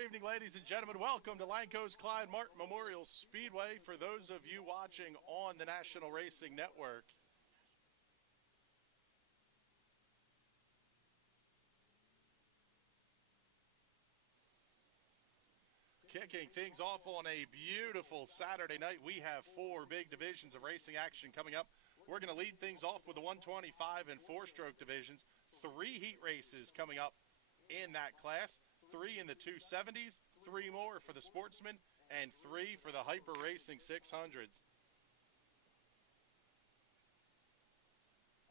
evening, ladies and gentlemen. Welcome to Lanco's Clyde Martin Memorial Speedway. For those of you watching on the National Racing Network, kicking things off on a beautiful Saturday night, we have four big divisions of racing action coming up. We're going to lead things off with the 125 and four-stroke divisions. 3 heat races coming up in that class. 3 in the 270s, 3 more for the sportsmen, and 3 for the hyper racing 600s.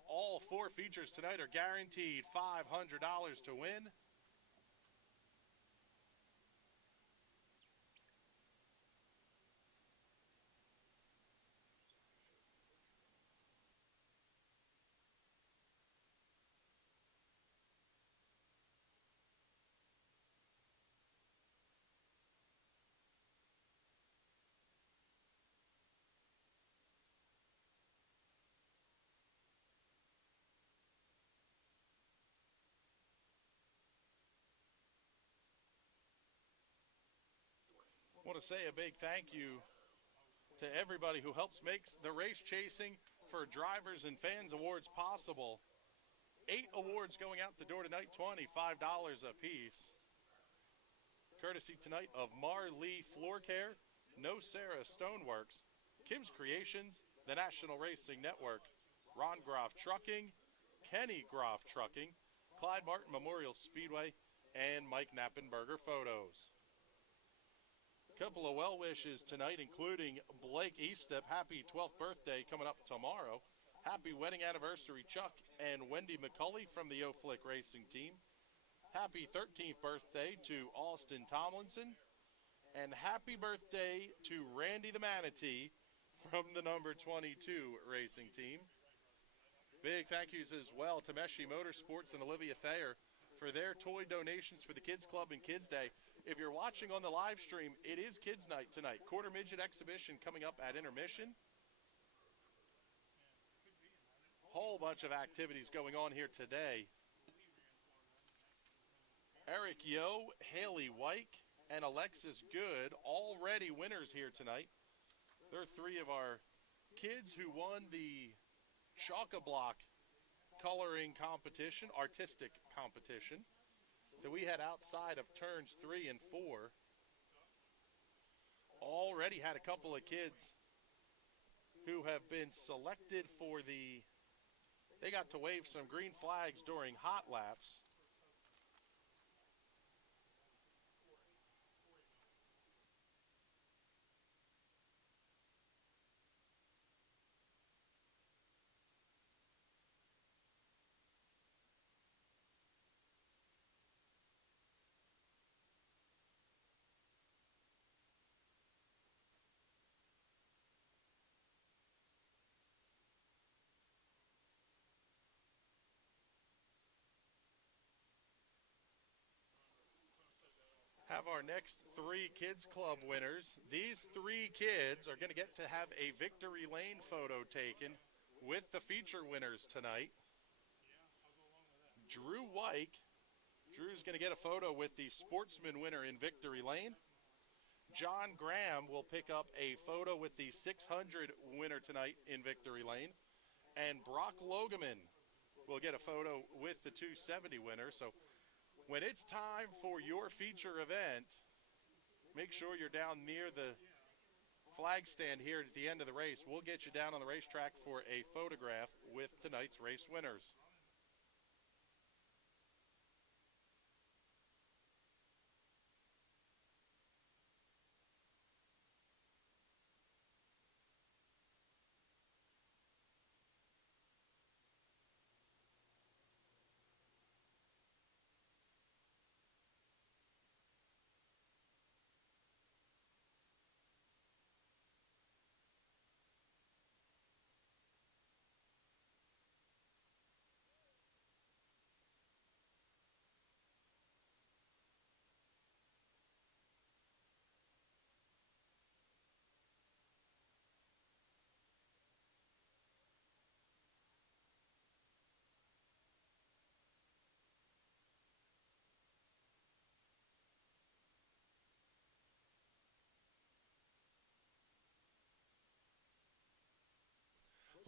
All 4 features tonight are guaranteed $500 to win. I want to say a big thank you to everybody who helps make the Race Chasing for Drivers and Fans Awards possible. 8 awards going out the door tonight, $25 a piece. Courtesy tonight of Marlee Floor Care, No Sarah Stoneworks, Kim's Creations, the National Racing Network, Ron Groff Trucking, Kenny Groff Trucking, Clyde Martin Memorial Speedway, and Mike Knappenberger Photos. Couple of well wishes tonight, including Blake Eastep. Happy 12th birthday coming up tomorrow. Happy wedding anniversary, Chuck and Wendy McCulley from the O-Flick Racing Team. Happy 13th birthday to Austin Tomlinson. And happy birthday to Randy the Manatee from the number 22 Racing Team. Big thank yous as well to Meshi Motorsports and Olivia Thayer for their toy donations for the Kids Club and Kids Day. If you're watching on the live stream, it is Kids Night tonight. Quarter Midget Exhibition coming up at intermission. Whole bunch of activities going on here today. Eric Yo, Haley Wyke, and Alexis Good, already winners here tonight. There are 3 of our kids who won the Chock-a-Block coloring competition, artistic competition, that we had outside of turns 3 and 4. Already had a couple of kids who have been selected for they got to wave some green flags during hot laps. Have our next 3 Kids Club winners. These 3 kids are going to get to have a victory lane photo taken with the feature winners tonight. Drew Wyke. Drew's going to get a photo with the sportsman winner in victory lane. John Graham will pick up a photo with the 600 winner tonight in victory lane. And Brock Logeman will get a photo with the 270 winner. So when it's time for your feature event, make sure you're down near the flag stand here at the end of the race. We'll get you down on the racetrack for a photograph with tonight's race winners.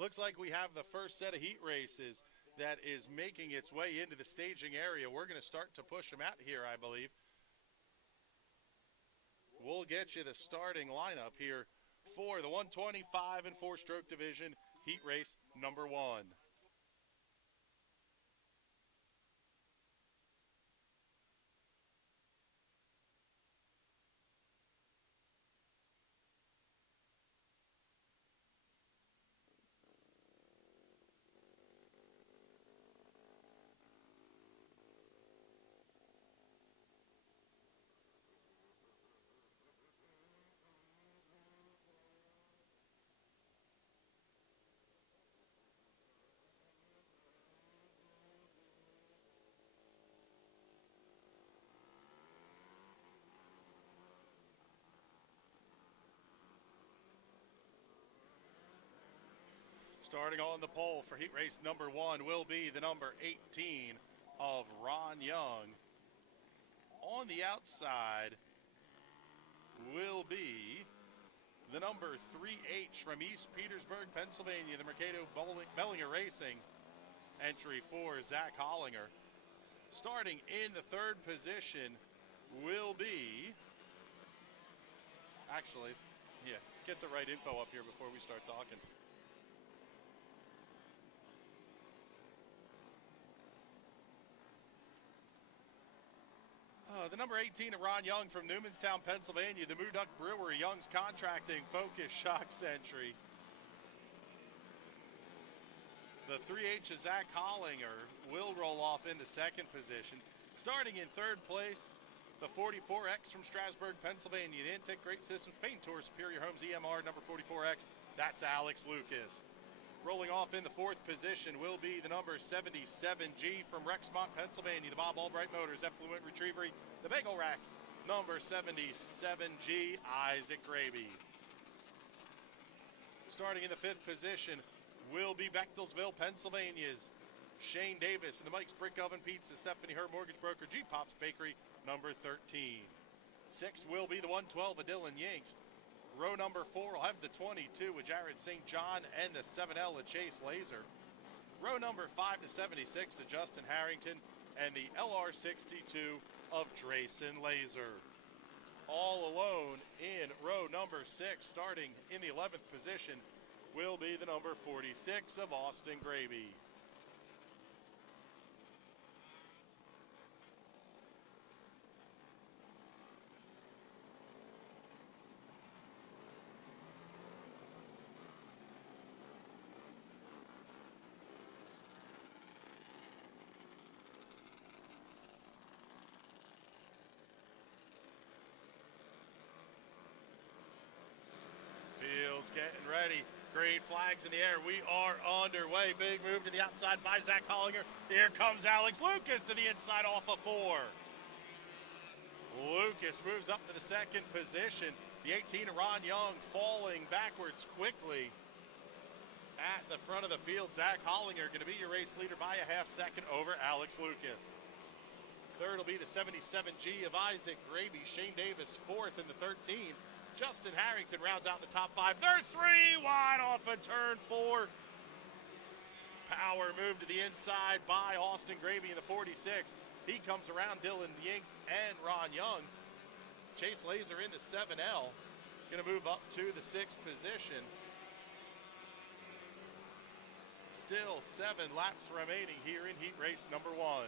Looks like we have the first set of heat races that is making its way into the staging area. We're going to start to push them out here, I believe. We'll get you the starting lineup here for the 125 and 4-stroke division heat race number 1. Starting on the pole for heat race number 1 will be the number 18 of Ron Young. On the outside will be the number 3H from East Petersburg, Pennsylvania, the Mercado Bellinger Racing entry for Zach Hollinger. Starting in the 3rd position will be, actually, yeah, get the right info up here before we start talking. The number 18 of Ron Young from Newmanstown, Pennsylvania, the Mood Duck Brewery, Young's Contracting, Focus Shocks entry. The 3H of Zach Hollinger will roll off into 2nd position. Starting in 3rd place, the 44X from Strasburg, Pennsylvania, the Intake Great Systems Paint Tour Superior Homes EMR number 44X. That's Alex Lucas. Rolling off in the 4th position will be the number 77G from Rexmont, Pennsylvania, the Bob Albright Motors Effluent Retrievery, the Bagel Rack, number 77G, Isaac Graby. Starting in the 5th position will be Bechtelsville, Pennsylvania's Shane Davis and the Mike's Brick Oven Pizza, Stephanie Herr Mortgage Broker, G-Pops Bakery, number 13. 6 will be the 112 of Dylan Yingst. Row number 4 will have the 22 with Jared St. John and the 7L of Chase Laser. Row number 5 to 76 of Justin Harrington and the LR62 of Drayson Laser. All alone in row number 6, starting in the 11th position, will be the number 46 of Austin Graby. Getting ready. Green flags in the air. We are underway. Big move to the outside by Zach Hollinger. Here comes Alex Lucas to the inside off of 4. Lucas moves up to the 2nd position. The 18 of Ron Young falling backwards quickly. At the front of the field, Zach Hollinger going to be your race leader by a half second over Alex Lucas. 3rd will be the 77G of Isaac Graby. Shane Davis 4th in the 13. Justin Harrington rounds out the top 5. They're 3 wide off of turn 4. Power move to the inside by Austin Graby in the 46. He comes around Dylan Yingst and Ron Young. Chase Laser in the 7L. Going to move up to the 6th position. Still 7 laps remaining here in heat race number 1.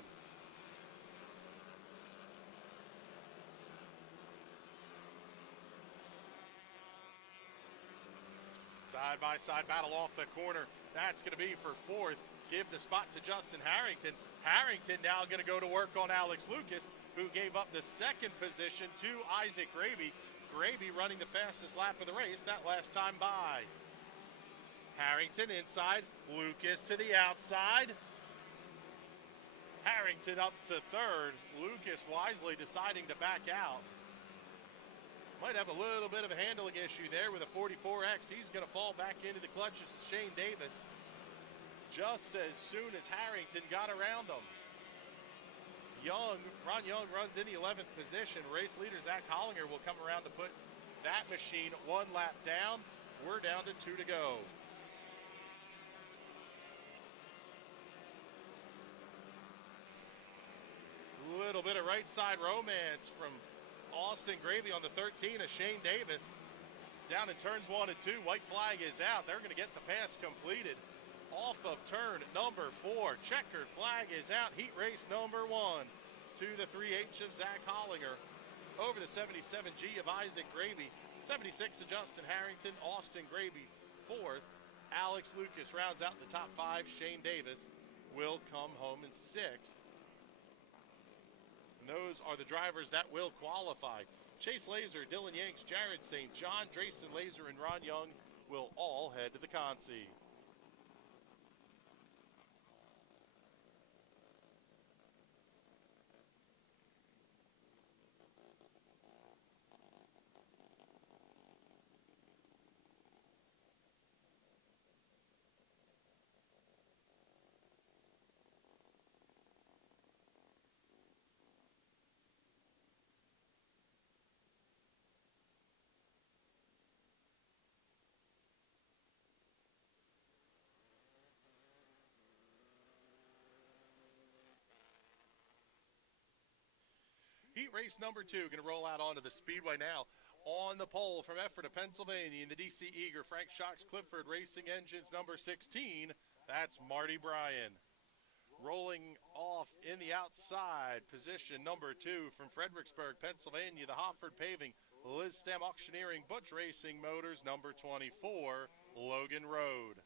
Side-by-side battle off the corner. That's going to be for 4th. Give the spot to Justin Harrington. Harrington now going to go to work on Alex Lucas, who gave up the 2nd position to Isaac Graby. Graby running the fastest lap of the race that last time by. Harrington inside. Lucas to the outside. Harrington up to 3rd. Lucas wisely deciding to back out. Might have a little bit of a handling issue there with a 44X. He's going to fall back into the clutches of Shane Davis just as soon as Harrington got around him. Ron Young runs in the 11th position. Race leader Zach Hollinger will come around to put that machine 1 lap down. We're down to 2 to go. right side romance from Austin Gravy on the 13 of Shane Davis. Down in turns 1 and 2, white flag is out. They're going to get the pass completed off of turn number 4. Checkered flag is out. Heat race number 1 to the 3H of Zach Hollinger. Over the 77G of Isaac Gravy. 76 of Justin Harrington. Austin Gravy 4th. Alex Lucas rounds out the top 5. Shane Davis will come home in 6th. And those are the drivers that will qualify. Chase Laser, Dylan Yanks, Jared St. John, Drayson Laser, and Ron Young will all head to the Consi. Heat race number 2 going to roll out onto the Speedway now. On the pole from Ephrata, Pennsylvania, in the DC Eager, Frank Shocks Clifford Racing Engines number 16, that's Marty Bryan. Rolling off in the outside, position number 2 from Fredericksburg, Pennsylvania, the Hofford Paving, Liz Stem Auctioneering, Butch Racing Motors number 24, Logan Road.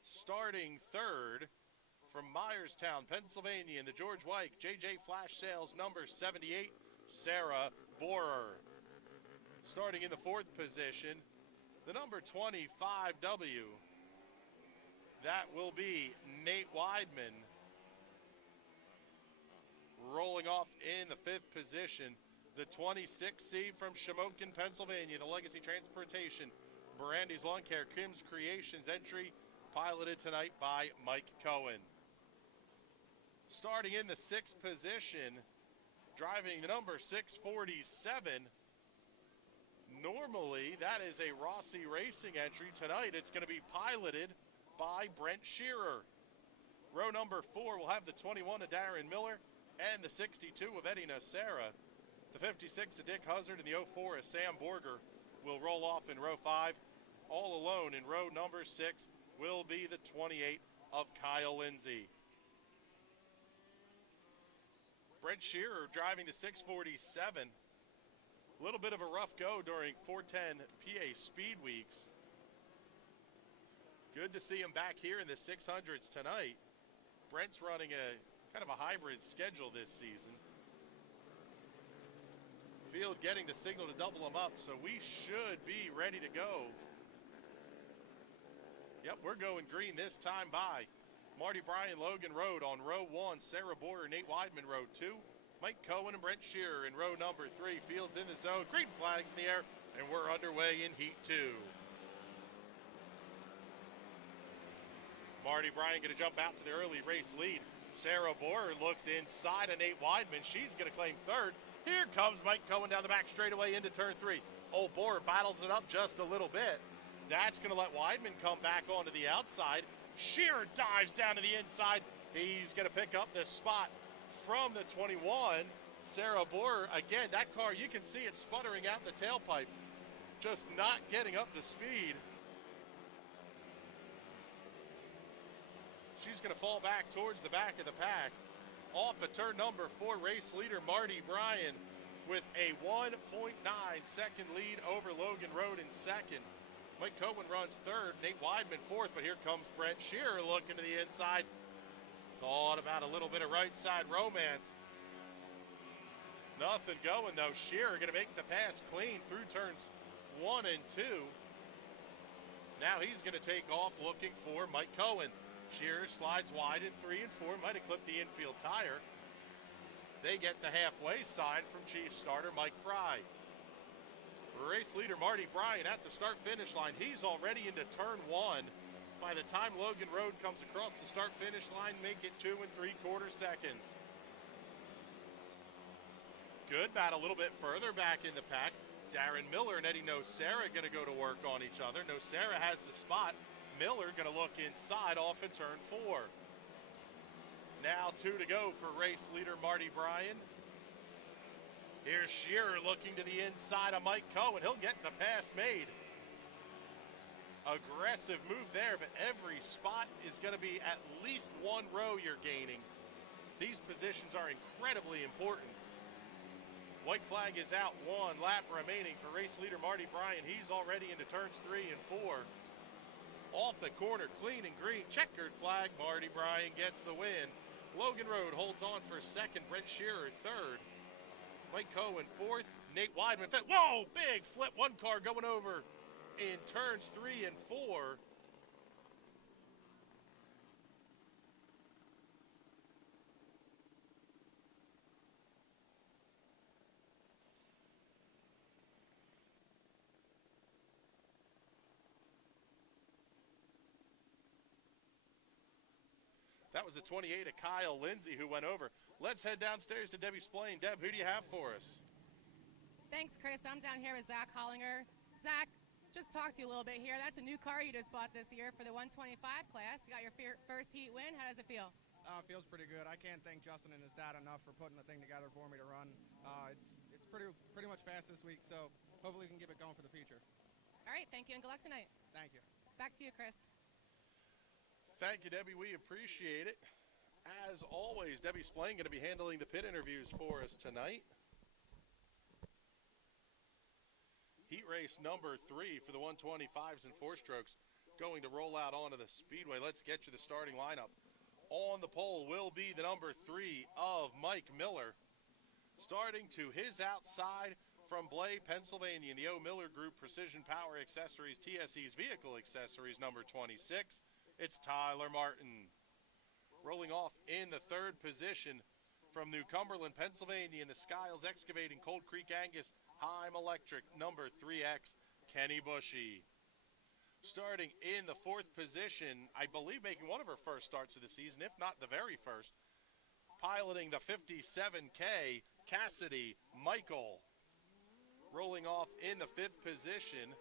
Starting third, from Myerstown, Pennsylvania, in the George Wyke, JJ Flash Sales number 78, Sarah Borer. Starting in the 4th position, the number 25W. That will be Nate Weidman. Rolling off in the 5th position, the 26C from Shamokin, Pennsylvania, the Legacy Transportation, Brandy's Lawn Care, Kim's Creations entry, piloted tonight by Mike Cohen. Starting in the 6th position, driving the number 647. Normally, that is a Rossi Racing entry. Tonight, it's going to be piloted by Brent Shearer. Row number 4 will have the 21 of Darren Miller and the 62 of Eddie Nacera. The 56 of Dick Huzzard and the 04 of Sam Borger will roll off in row 5. All alone in row number 6 will be the 28 of Kyle Lindsay. Brent Shearer driving the 647. A little bit of a rough go during 410 PA Speed Weeks. Good to see him back here in the 600s tonight. Brent's running a kind of a hybrid schedule this season. Field getting the signal to double him up, so we should be ready to go. Yep, we're going green this time by Marty Bryan, Logan Road on row 1, Sarah Boyer, Nate Weidman, row 2. Mike Cohen and Brent Shearer in row number 3. Fields in the zone, green flags in the air, and we're underway in heat 2. Marty Bryan going to jump out to the early race lead. Sarah Boyer looks inside of Nate Weidman. She's going to claim 3rd. Here comes Mike Cohen down the back straightaway into turn 3. Oh, Boyer battles it up just a little bit. That's going to let Weidman come back onto the outside. Shearer dives down to the inside. He's going to pick up this spot from the 21. Sarah Boyer, again, that car, you can see it sputtering out the tailpipe. Just not getting up to speed. She's going to fall back towards the back of the pack. Off of turn number 4, race leader Marty Bryan with a 1.9 second lead over Logan Road in 2nd. Mike Cohen runs 3rd, Nate Weidman 4th, but here comes Brent Shearer looking to the inside. Thought about a little bit of right side romance. Nothing going though. Shearer going to make the pass clean through turns 1 and 2. Now he's going to take off looking for Mike Cohen. Shearer slides wide in 3 and 4, might have clipped the infield tire. They get the halfway side from chief starter Mike Fry. Race leader Marty Bryan at the start-finish line. He's already into turn 1. By the time Logan Road comes across the start-finish line, make it 2 3/4 seconds. Good battle a little bit further back in the pack. Darren Miller and Eddie Nocera going to go to work on each other. Nocera has the spot. Miller going to look inside off in turn 4. Now 2 to go for race leader Marty Bryan. Here's Shearer looking to the inside of Mike Cohen. He'll get the pass made. Aggressive move there, but every spot is going to be at least one row you're gaining. These positions are incredibly important. White flag is out, 1 lap remaining for race leader Marty Bryan. He's already into turns 3 and 4. Off the corner, clean and green, checkered flag. Marty Bryan gets the win. Logan Road holds on for second. Brent Shearer third. Mike Cohen fourth. Nate Weidman fifth. Whoa, big flip. One car going over in turns 3 and 4. That was the 28 of Kyle Lindsay who went over. Let's head downstairs to Debbie Splain. Deb, who do you have for us? Thanks, Chris. I'm down here with Zach Hollinger. Zach, just talk to you a little bit here. That's a new car you just bought this year for the 125 class. You got your first heat win. How does it feel? It feels pretty good. I can't thank Justin and his dad enough for putting the thing together for me to run. It's pretty much fast this week, so hopefully we can keep it going for the future. All right, thank you, and good luck tonight. Thank you. Back to you, Chris. Thank you, Debbie. We appreciate it. As always, Debbie Splain going to be handling the pit interviews for us tonight. Heat race number 3 for the 125s and 4-strokes going to roll out onto the Speedway. Let's get you the starting lineup. On the pole will be the number 3 of Mike Miller. Starting to his outside from Blay, Pennsylvania, in the O. Miller Group Precision Power Accessories, TSE's Vehicle Accessories, number 26. It's Tyler Martin. Rolling off in the 3rd position from New Cumberland, Pennsylvania, in the Skiles Excavating Cold Creek Angus Heim Electric, number 3X, Kenny Bushy. Starting in the 4th position, I believe making one of her first starts of the season, if not the very first, piloting the 57K, Cassidy Michael. Rolling off in the 5th position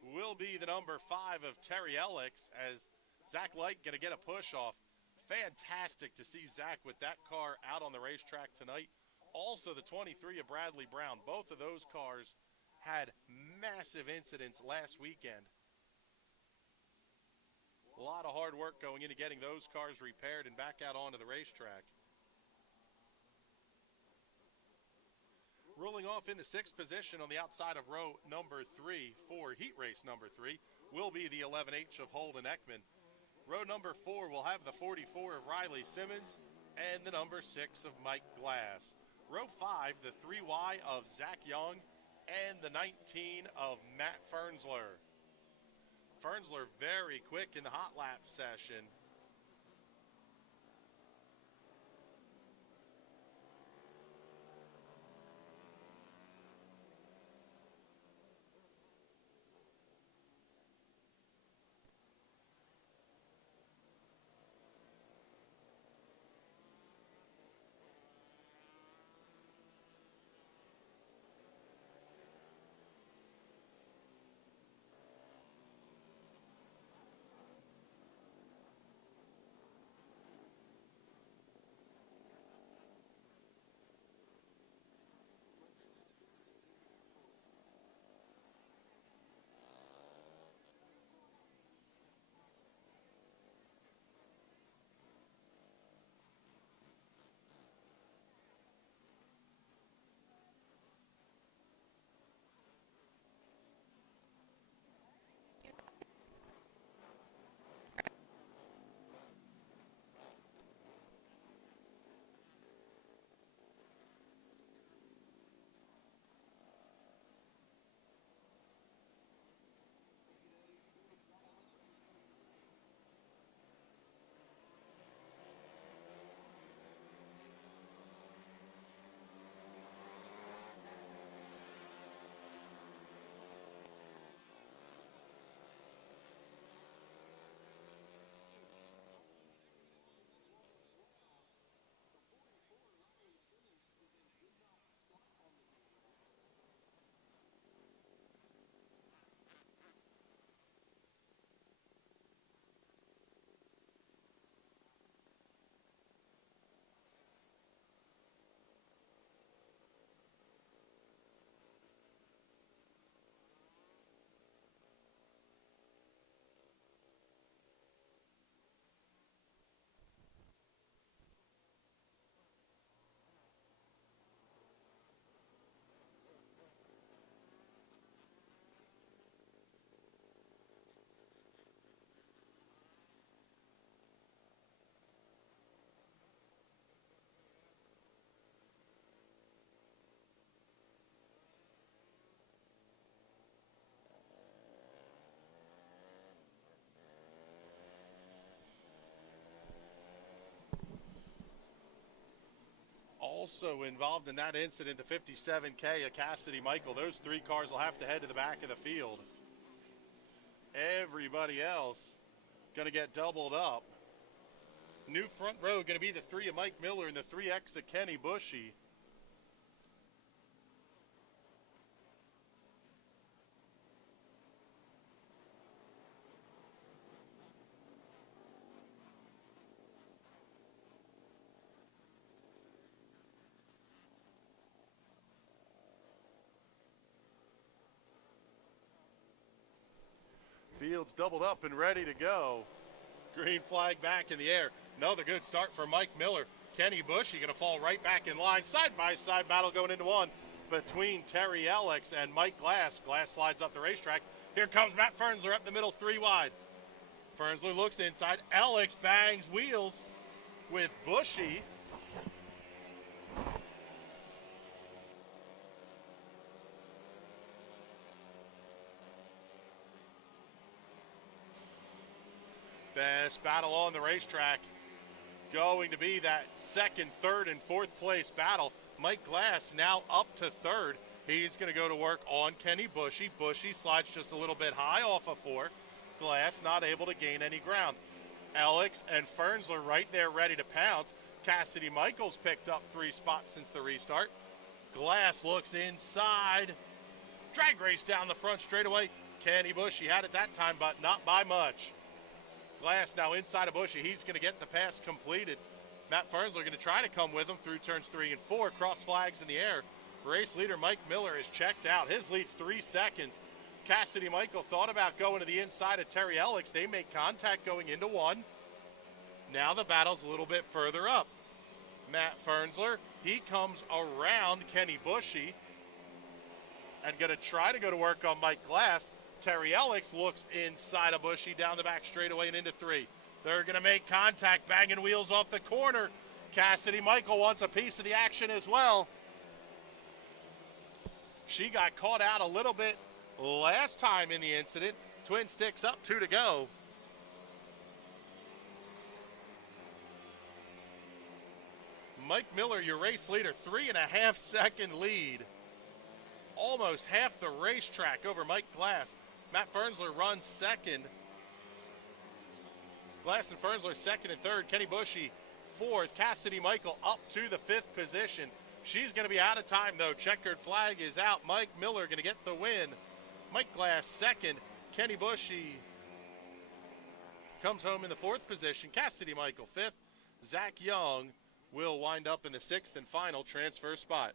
will be the number 5 of Terry Ellix, as Zach Light going to get a push off. Fantastic to see Zach with that car out on the racetrack tonight. Also the 23 of Bradley Brown. Both of those cars had massive incidents last weekend. A lot of hard work going into getting those cars repaired and back out onto the racetrack. Rolling off in the 6th position on the outside of row number 3 for heat race number 3 will be the 11H of Holden Ekman. Row number 4 will have the 44 of Riley Simmons and the number 6 of Mike Glass. Row 5, the 3Y of Zach Young and the 19 of Matt Fernsler. Fernsler very quick in the hot lap session. Also involved in that incident, the 57K of Cassidy Michael. Those 3 cars will have to head to the back of the field. Everybody else going to get doubled up. New front row going to be the 3 of Mike Miller and the 3X of Kenny Bushy. Fields doubled up and ready to go. Green flag back in the air. Another good start for Mike Miller. Kenny Bushy going to fall right back in line. Side-by-side battle going into one between Terry Alex and Mike Glass. Glass slides up the racetrack. Here comes Matt Fernsler up the middle, 3 wide. Fernsler looks inside. Alex bangs wheels with Bushy. Best battle on the racetrack. Going to be that second, third, and fourth place battle. Mike Glass now up to third. He's going to go to work on Kenny Bushy. Bushy slides just a little bit high off of 4. Glass not able to gain any ground. Alex and Fernsler right there ready to pounce. Cassidy Michaels picked up 3 spots since the restart. Glass looks inside. Drag race down the front straightaway. Kenny Bushy had it that time, but not by much. Glass now inside of Bushy. He's going to get the pass completed. Matt Fernsler going to try to come with him through turns 3 and 4. Cross flags in the air. Race leader Mike Miller is checked out. His lead's 3 seconds. Cassidy Michael thought about going to the inside of Terry Alex. They make contact going into 1. Now the battle's a little bit further up. Matt Fernsler, he comes around Kenny Bushy and going to try to go to work on Mike Glass. Terry Alex looks inside of Bushy down the back straightaway and into 3. They're going to make contact, banging wheels off the corner. Cassidy Michael wants a piece of the action as well. She got caught out a little bit last time in the incident. Twin sticks up, 2 to go. Mike Miller, your race leader, 3.5 second lead. Almost half the racetrack over Mike Glass. Matt Fernsler runs second. Glass and Fernsler second and third. Kenny Bushy fourth. Cassidy Michael up to the 5th position. She's going to be out of time, though. Checkered flag is out. Mike Miller going to get the win. Mike Glass second. Kenny Bushy comes home in the 4th position. Cassidy Michael 5th. Zach Young will wind up in the 6th and final transfer spot.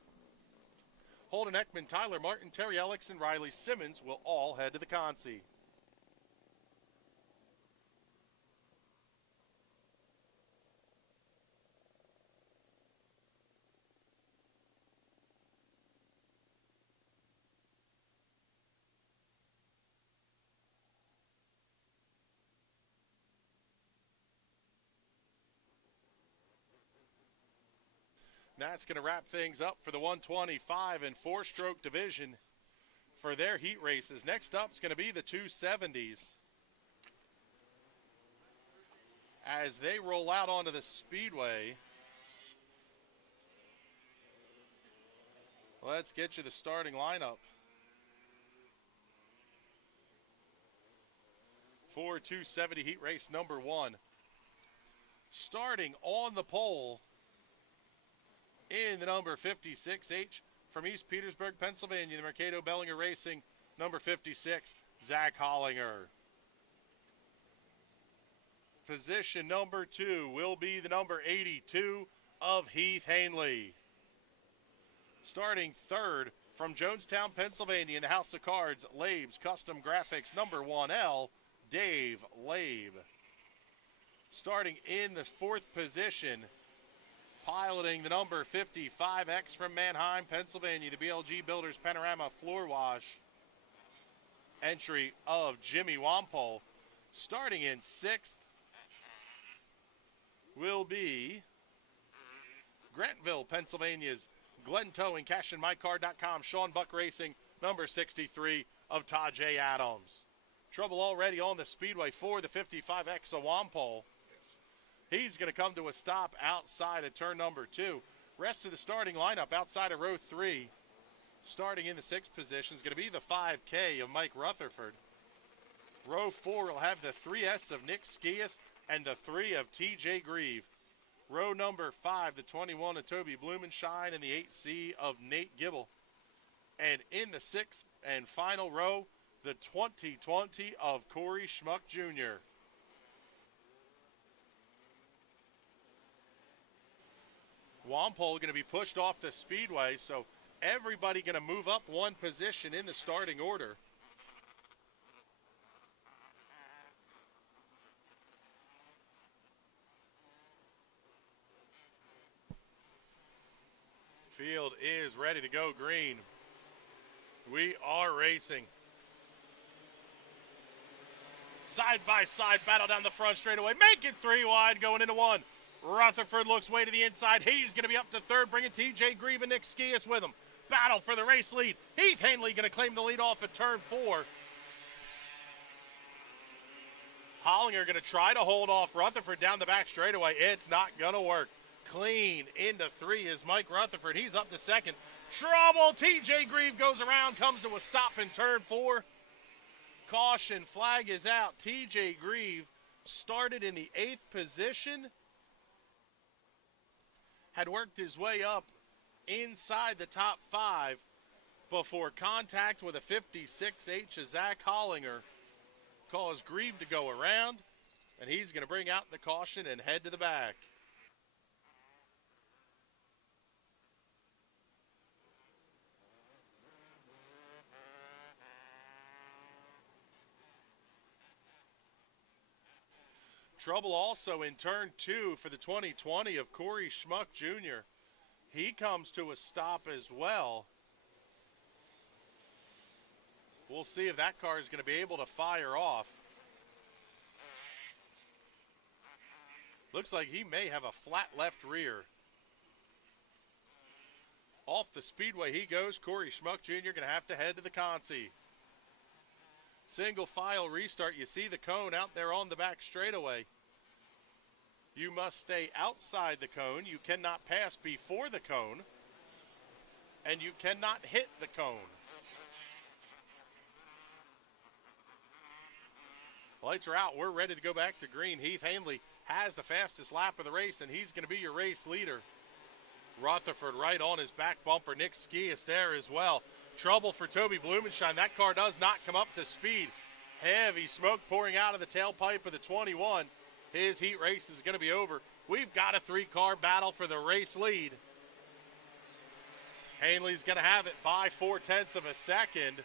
Holden Ekman, Tyler Martin, Terry Alex, and Riley Simmons will all head to the Consi. That's going to wrap things up for the 125 and 4-stroke division for their heat races. Next up is going to be the 270s as they roll out onto the Speedway. Let's get you the starting lineup for 270 heat race number 1. Starting on the pole in the number 56H from East Petersburg, Pennsylvania, the Mercado Bellinger Racing, number 56, Zach Hollinger. Position number 2 will be the number 82 of Heath Hanley. Starting third from Jonestown, Pennsylvania, in the House of Cards, Labes Custom Graphics, number 1L, Dave Labe. Starting in the 4th position, piloting the number 55X from Manheim, Pennsylvania, the BLG Builders Panorama Floor Wash entry of Jimmy Wampole. Starting in 6th will be Grantville, Pennsylvania's Glen Towing, CashInMyCar.com, Sean Buck Racing, number 63 of Tajay Adams. Trouble already on the Speedway for the 55X of Wampole. He's going to come to a stop outside of turn number 2. Rest of the starting lineup outside of row 3, starting in the 6th position, is going to be the 5K of Mike Rutherford. Row 4 will have the 3S of Nick Skias and the 3 of TJ Grieve. Row number 5, the 21 of Toby Blumenshine and the 8C of Nate Gibble. And in the 6th and final row, the 2020 of Corey Schmuck Jr. Wampole going to be pushed off the speedway, so everybody going to move up one position in the starting order. Field is ready to go green. We are racing. Side-by-side battle down the front straightaway. Make it 3 wide going into 1. Rutherford looks way to the inside. He's going to be up to 3rd, bringing TJ Grieve and Nick Skias with him. Battle for the race lead. Heath Hanley going to claim the lead off at turn 4. Hollinger going to try to hold off Rutherford down the back straightaway. It's not going to work. Clean into 3 is Mike Rutherford. He's up to 2nd. Trouble. TJ Grieve goes around, comes to a stop in turn 4. Caution flag is out. TJ Grieve started in the 8th position. Had worked his way up inside the top 5 before contact with a 56H of Zach Hollinger caused Grieve to go around, and he's going to bring out the caution and head to the back. Trouble also in turn 2 for the 2020 of Corey Schmuck Jr. He comes to a stop as well. We'll see if that car is going to be able to fire off. Looks like he may have a flat left rear. Off the speedway he goes. Corey Schmuck Jr. going to have to head to the consi. Single file restart. You see the cone out there on the back straightaway. You must stay outside the cone. You cannot pass before the cone. And you cannot hit the cone. Lights are out. We're ready to go back to green. Heath Hanley has the fastest lap of the race, and he's going to be your race leader. Rutherford right on his back bumper. Nick Skias there as well. Trouble for Toby Blumenshine. That car does not come up to speed. Heavy smoke pouring out of the tailpipe of the 21. His heat race is going to be over. We've got a 3-car battle for the race lead. Hanley's going to have it by 0.4 of a second.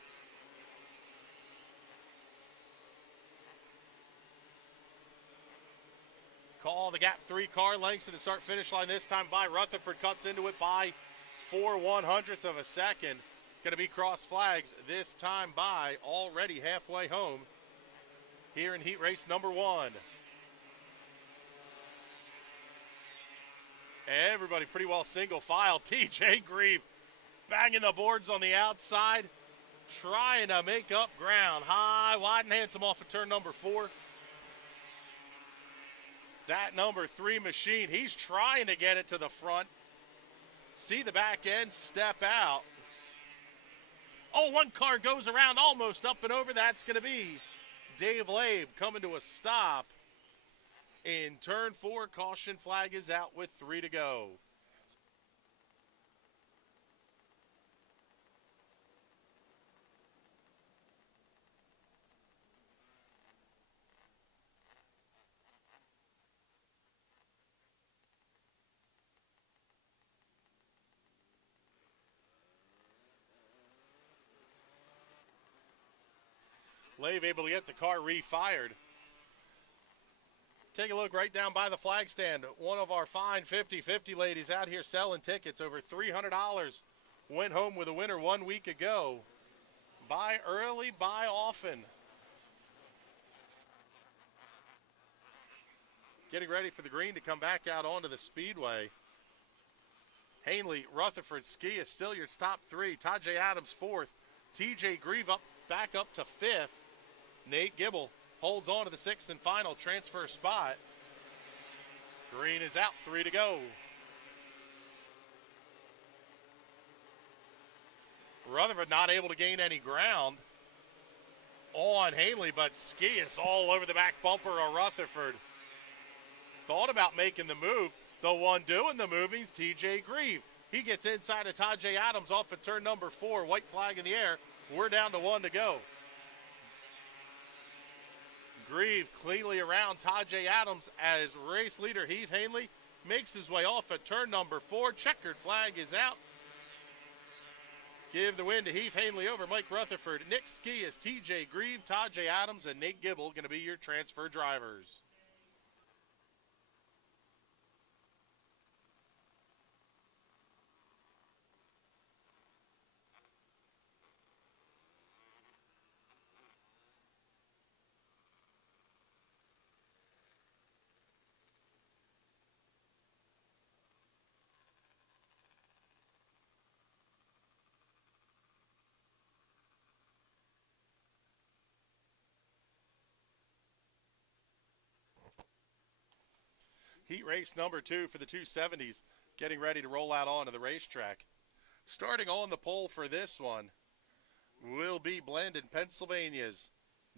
Call the gap 3 car lengths to the start finish line this time by Rutherford. Cuts into it by 0.4 of a second. Going to be cross flags this time by already halfway home here in heat race number 1. Everybody pretty well single file. TJ Grieve banging the boards on the outside, trying to make up ground. High, wide, and handsome off of turn number 4. That number 3 machine, he's trying to get it to the front. See the back end step out. Oh, one car goes around almost up and over. That's going to be Dave Labe coming to a stop in turn 4. Caution flag is out with 3 to go. Labe able to get the car refired. Take a look right down by the flag stand. One of our fine 50-50 ladies out here selling tickets. Over $300 went home with a winner 1 week ago. Buy early, buy often. Getting ready for the green to come back out onto the speedway. Hanley, Rutherford, Skias still your top 3. Tajay Adams 4th. TJ Grieve back up to 5th. Nate Gibble holds on to the 6th and final transfer spot. Green is out, 3 to go. Rutherford not able to gain any ground on Hanley, but Skias all over the back bumper of Rutherford. Thought about making the move. The one doing the moving is TJ Grieve. He gets inside of Tajay Adams off of turn number 4. White flag in the air. We're down to 1 to go. Grieve cleanly around Tajay Adams as race leader Heath Hanley makes his way off at turn number 4. Checkered flag is out. Give the win to Heath Hanley over Mike Rutherford. Nick Skias, TJ Grieve, Tajay Adams, and Nate Gibble going to be your transfer drivers. Heat race number 2 for the 270s, getting ready to roll out onto the racetrack. Starting on the pole for this one will be Blandon, Pennsylvania's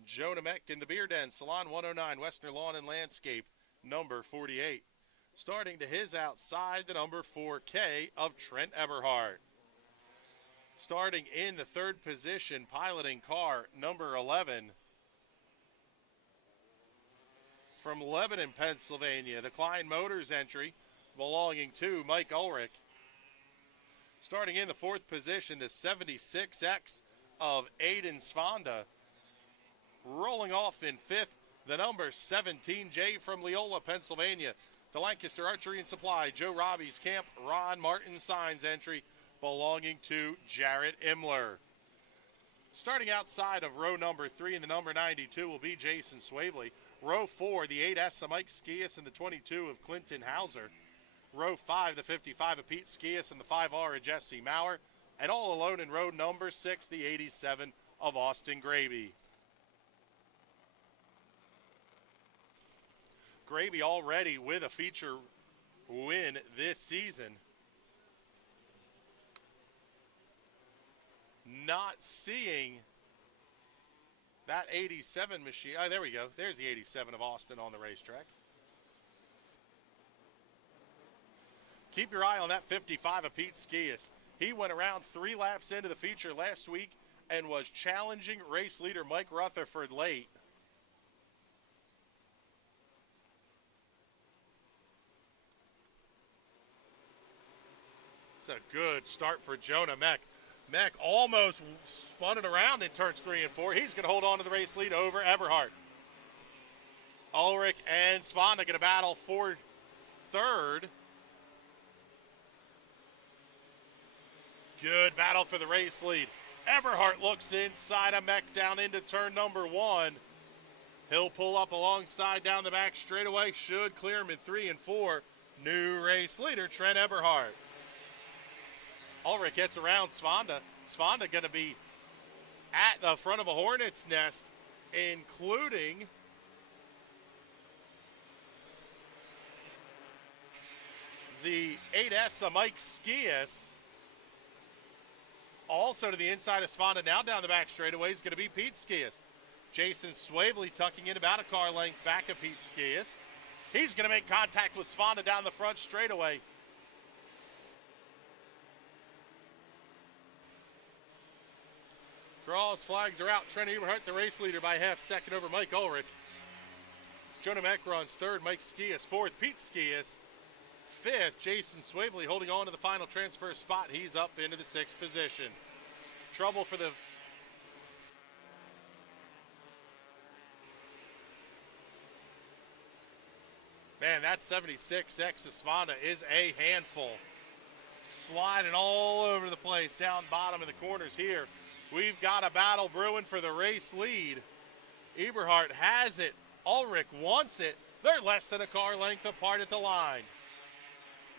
Jonah Meck in the Beer Den, Salon 109, Western Lawn and Landscape, number 48. Starting to his outside, the number 4K of Trent Eberhardt. Starting in the 3rd position, piloting car number 11. From Lebanon, Pennsylvania, the Clyde Motors entry belonging to Mike Ulrich. Starting in the 4th position, the 76X of Aiden Svanda. Rolling off in 5th, the number 17J from Leola, Pennsylvania. The Lancaster Archery and Supply, Joe Robbie's Camp, Ron Martin Signs entry belonging to Jarrett Imler. Starting outside of row number 3 in the number 92 will be Jason Swavely. Row 4, the 8S of Mike Skias and the 22 of Clinton Hauser. Row 5, the 55 of Pete Skias and the 5R of Jesse Maurer. And all alone in row number 6, the 87 of Austin Graby. Graby already with a feature win this season. Not seeing that 87 machine. Oh, there we go. There's the 87 of Austin on the racetrack. Keep your eye on that 55 of Pete Skias. He went around 3 laps into the feature last week and was challenging race leader Mike Rutherford late. It's a good start for Jonah Meck. Meck almost spun it around in turns 3 and 4. He's going to hold on to the race lead over Eberhardt. Ulrich and Svanda going to battle for 3rd. Good battle for the race lead. Eberhardt looks inside of Meck down into turn number 1. He'll pull up alongside down the back straightaway. Should clear him in 3 and 4. New race leader, Trent Eberhardt. Ulrich gets around Svanda. Svanda going to be at the front of a hornet's nest, including the 8S of Mike Skias. Also to the inside of Svanda, now down the back straightaway, is going to be Pete Skias. Jason Swavely tucking in about a car length back of Pete Skias. He's going to make contact with Svanda down the front straightaway. Draws, flags are out. Trent Eberhardt, the race leader, by half second over Mike Ulrich. Jonah Meck runs 3rd, Mike Skias 4th, Pete Skias 5th. Jason Swavely holding on to the final transfer spot. He's up into the 6th position. Trouble for the... Man, that 76X of Svanda is a handful. Sliding all over the place, down bottom in the corners here. We've got a battle brewing for the race lead. Eberhardt has it. Ulrich wants it. They're less than a car length apart at the line.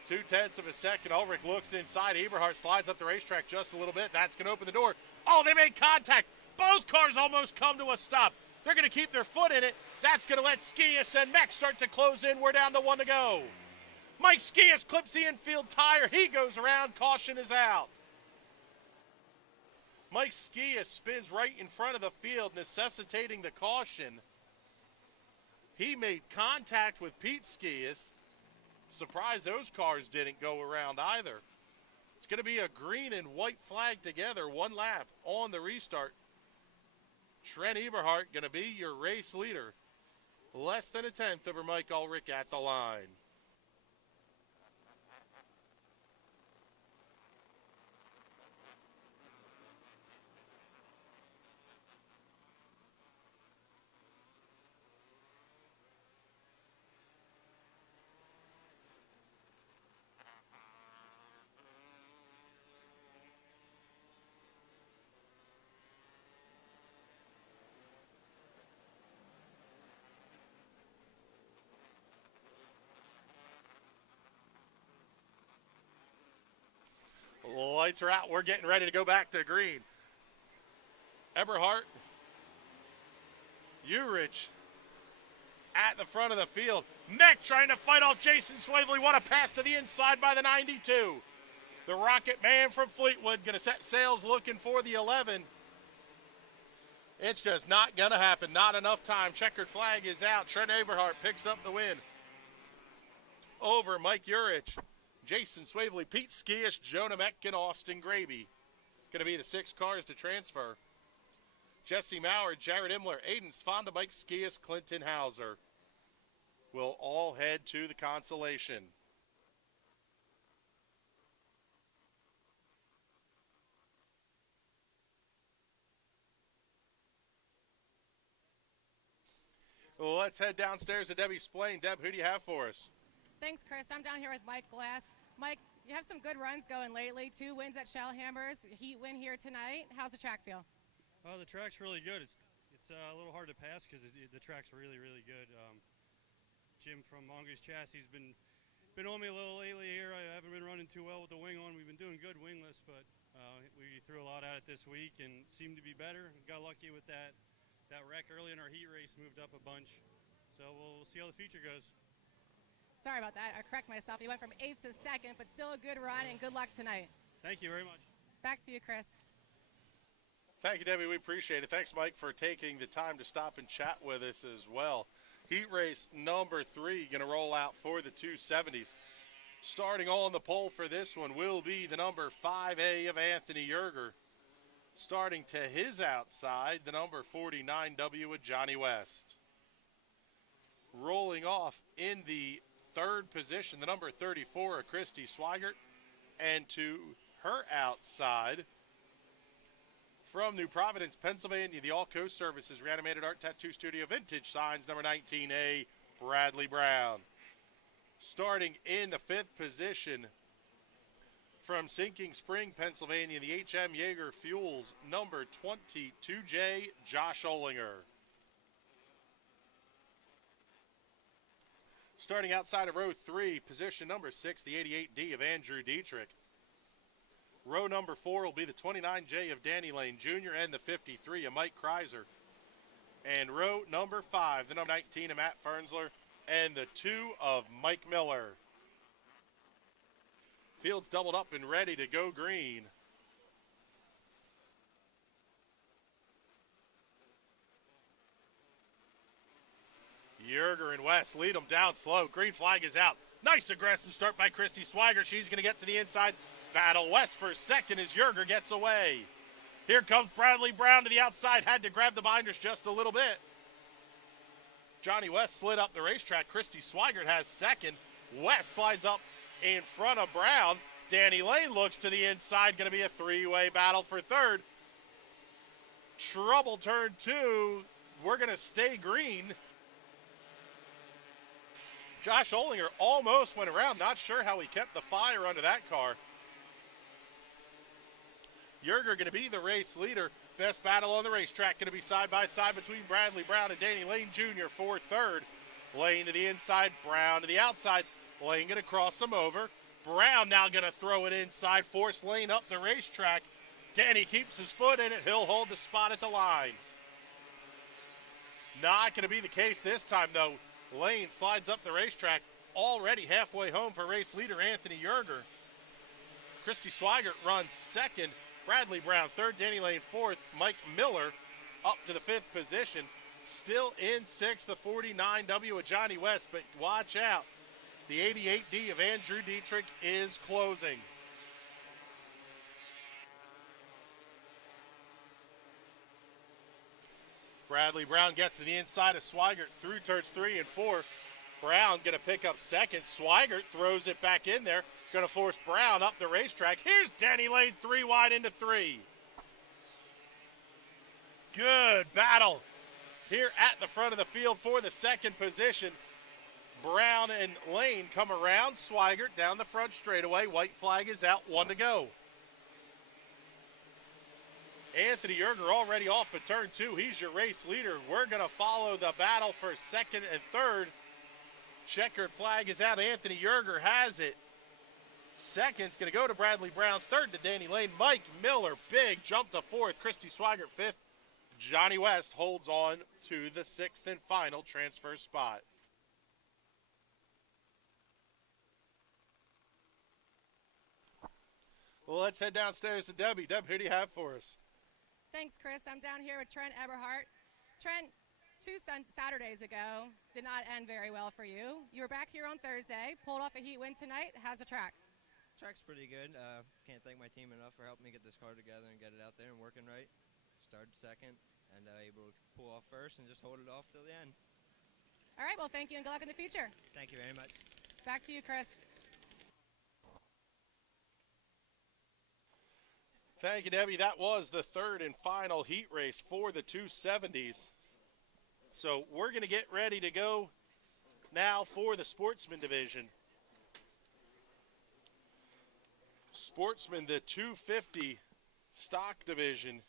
0.2 of a second. Ulrich looks inside. Eberhardt slides up the racetrack just a little bit. That's going to open the door. Oh, they made contact. Both cars almost come to a stop. They're going to keep their foot in it. That's going to let Skias and Meck start to close in. We're down to 1 to go. Mike Skias clips the infield tire. He goes around. Caution is out. Mike Skias spins right in front of the field, necessitating the caution. He made contact with Pete Skias. Surprised those cars didn't go around either. It's going to be a green and white flag together, one lap on the restart. Trent Eberhardt going to be your race leader. Less than a tenth over Mike Ulrich at the line. Lights are out. We're getting ready to go back to green. Eberhardt, Urich at the front of the field. Meck trying to fight off Jason Swavely. What a pass to the inside by the 92. The Rocket Man from Fleetwood going to set sails looking for the 11. It's just not going to happen. Not enough time. Checkered flag is out. Trent Eberhardt picks up the win over Mike Urich, Jason Swavely, Pete Skias, Jonah Meck, and Austin Graby. Going to be the 6 cars to transfer. Jesse Maurer, Jared Imler, Aiden Sfonda, Mike Skias, Clinton Hauser will all head to the consolation. Well, let's head downstairs to Debbie Splain. Deb, who do you have for us? Thanks, Chris. I'm down here with Mike Glass. Mike, you have some good runs going lately. 2 wins at Shellhammers, heat win here tonight. How's the track feel? The track's really good. It's a little hard to pass because the track's really, really good. Jim from Mongoose Chassis has been on me a little lately here. I haven't been running too well with the wing on. We've been doing good wingless, but we threw a lot at it this week and seemed to be better. Got lucky with that wreck early in our heat race, moved up a bunch. So we'll see how the future goes. Sorry about that. I correct myself. You went from 8th to 2nd, but still a good run, and good luck tonight. Thank you very much. Back to you, Chris. Thank you, Debbie. We appreciate it. Thanks, Mike, for taking the time to stop and chat with us as well. Heat race number 3 going to roll out for the 270s. Starting on the pole for this one will be the number 5A of Anthony Yerger. Starting to his outside, the number 49W of Johnny West. Rolling off in the 3rd position, the number 34 of Christy Swigert. And to her outside, from New Providence, Pennsylvania, the All Coast Services Reanimated Art Tattoo Studio Vintage Signs, number 19A, Bradley Brown. Starting in the 5th position, from Sinking Spring, Pennsylvania, the HM Jaeger Fuels, number 22J, Josh Olinger. Starting outside of row 3, position number 6, the 88D of Andrew Dietrich. Row number 4 will be the 29J of Danny Lane Jr. and the 53 of Mike Kreiser. And row number 5, the number 19 of Matt Fernsler and the 2 of Mike Miller. Field's doubled up and ready to go green. Yerger and West lead them down slow. Green flag is out. Nice aggressive start by Christy Swigert. She's going to get to the inside. Battle West for second as Yerger gets away. Here comes Bradley Brown to the outside. Had to grab the binders just a little bit. Johnny West slid up the racetrack. Christy Swigert has second. West slides up in front of Brown. Danny Lane looks to the inside. Going to be a 3-way battle for third. Trouble turn 2. We're going to stay green. Josh Olinger almost went around. Not sure how he kept the fire under that car. Yerger going to be the race leader. Best battle on the racetrack going to be side by side between Bradley Brown and Danny Lane Jr. for third. Lane to the inside, Brown to the outside. Lane going to cross him over. Brown now going to throw it inside, force Lane up the racetrack. Danny keeps his foot in it. He'll hold the spot at the line. Not going to be the case this time, though. Lane slides up the racetrack, already halfway home for race leader Anthony Yerger. Christy Swigert runs second. Bradley Brown third, Danny Lane fourth, Mike Miller up to the fifth position. Still in sixth, the 49W of Johnny West, but watch out. The 88D of Andrew Dietrich is closing. Bradley Brown gets to the inside of Swigert through turns 3 and 4. Brown going to pick up second. Swigert throws it back in there. Going to force Brown up the racetrack. Here's Danny Lane 3 wide into 3. Good battle here at the front of the field for the second position. Brown and Lane come around. Swigert down the front straightaway. White flag is out, 1 to go. Anthony Yerger already off of turn 2. He's your race leader. We're going to follow the battle for second and third. Checkered flag is out. Anthony Yerger has it. Second's going to go to Bradley Brown. Third to Danny Lane. Mike Miller, big jump to fourth. Christy Swigert fifth. Johnny West holds on to the sixth and final transfer spot. Well, let's head downstairs to Debbie. Deb, who do you have for us? Thanks, Chris. I'm down here with Trent Eberhardt. Trent, 2 Saturdays ago did not end very well for you. You were back here on Thursday, pulled off a heat win tonight. How's the track? Track's pretty good. Can't thank my team enough for helping me get this car together and get it out there and working right. Started second and able to pull off first and just hold it off till the end. All right, well, thank you and good luck in the future. Thank you very much. Back to you, Chris. Thank you, Debbie. That was the third and final heat race for the 270s. So we're going to get ready to go now for the Sportsman division. Sportsman, the 250 stock division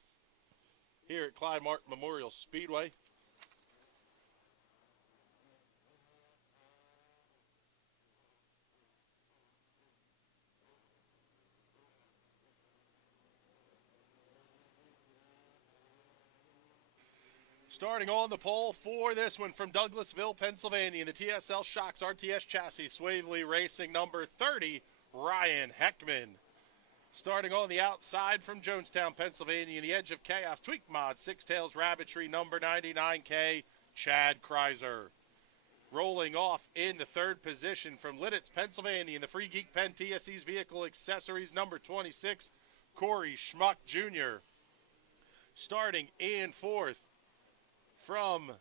here at Clyde Martin Memorial Speedway. Starting on the pole for this one from Douglasville, Pennsylvania, the TSL Shocks RTS chassis, Swavely Racing number 30, Ryan Heckman. Starting on the outside from Jonestown, Pennsylvania, the Edge of Chaos, Tweak Mod, Six Tails Rabbitry number 99K, Chad Kreiser. Rolling off in the third position from Lidditz, Pennsylvania, in the Free Geek Pen TSE's Vehicle Accessories number 26, Corey Schmuck Jr. Starting in fourth from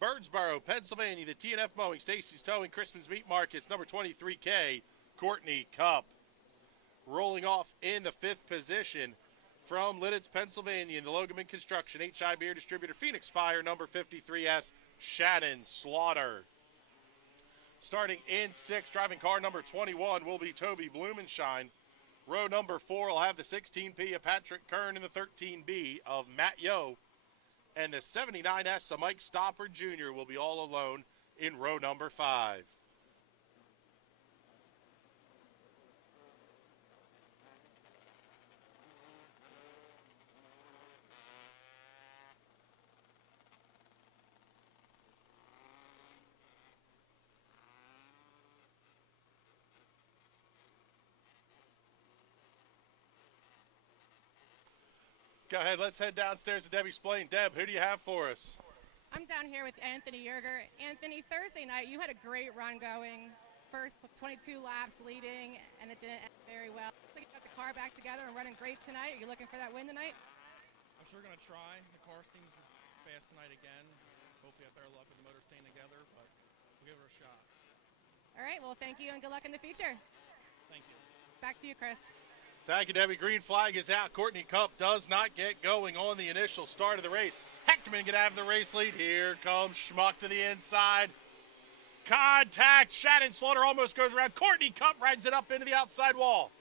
Birdsboro, Pennsylvania, the TNF Mowing, Stacy's Towing, Crispin's Meat Markets, number 23K, Courtney Cup. Rolling off in the fifth position from Lidditz, Pennsylvania, in the Logaman Construction, HI Beer Distributor, Phoenix Fire, number 53S, Shannon Slaughter. Starting in sixth, driving car number 21 will be Toby Blumenshine. Row number 4 will have the 16P of Patrick Kern and the 13B of Matt Yo. And the 79S of Mike Stopper Jr. will be all alone in row number 5. Go ahead, let's head downstairs to Debbie's Plain. Deb, who do you have for us? I'm down here with Anthony Yerger. Anthony, Thursday night, you had a great run going. First 22 laps leading, and it didn't end very well. Looks like you got the car back together and running great tonight. Are you looking for that win tonight? I'm sure going to try. The car seems fast tonight again. Hopefully have better luck with the motor staying together, but we'll give it a shot. All right, well, thank you and good luck in the future. Thank you. Back to you, Chris. Thank you, Debbie. Green flag is out. Courtney Cup does not get going on the initial start of the race. Heckman going to have the race lead. Here comes Schmuck to the inside. Contact. Shannon Slaughter almost goes around. Courtney Cup rides it up into the outside wall.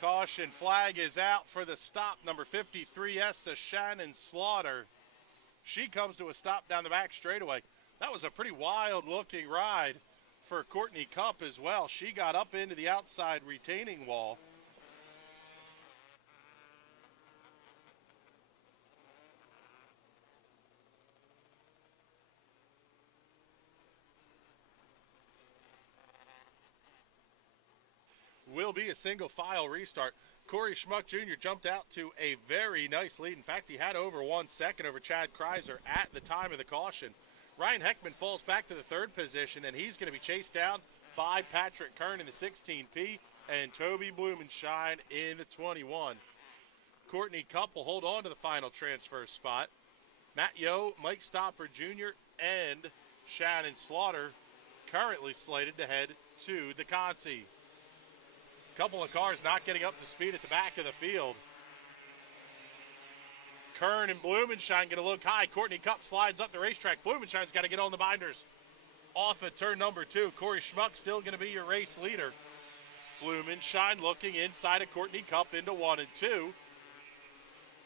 Caution flag is out for the stop. Number 53S of Shannon Slaughter. She comes to a stop down the back straightaway. That was a pretty wild-looking ride for Courtney Cup as well. She got up into the outside retaining wall. will be a single file restart. Corey Schmuck Jr. jumped out to a very nice lead. In fact, he had over 1 second over Chad Kreiser at the time of the caution. Ryan Heckman falls back to the third position, and he's going to be chased down by Patrick Kern in the 16P and Toby Blumenshine in the 21. Courtney Cup will hold on to the final transfer spot. Matt Yo, Mike Stopper Jr., and Shannon Slaughter currently slated to head to the Consi. Couple of cars not getting up to speed at the back of the field. Kern and Blumenshine going to look high. Courtney Cup slides up the racetrack. Blumenshine's got to get on the binders. Off at turn number 2. Corey Schmuck still going to be your race leader. Blumenshine looking inside of Courtney Cup into 1 and 2.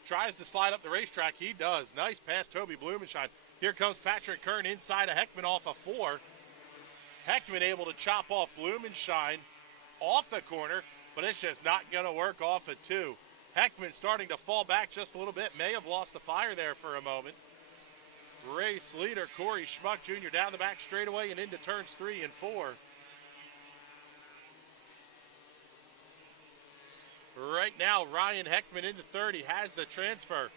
Tries to slide up the racetrack. He does. Nice pass, Toby Blumenshine. Here comes Patrick Kern inside of Heckman off of 4. Heckman able to chop off Blumenshine off the corner, but it's just not going to work off at 2. Heckman starting to fall back just a little bit. May have lost the fire there for a moment. Race leader Corey Schmuck Jr. down the back straightaway and into turns 3 and 4. Right now, Ryan Heckman into 30 has the transfer.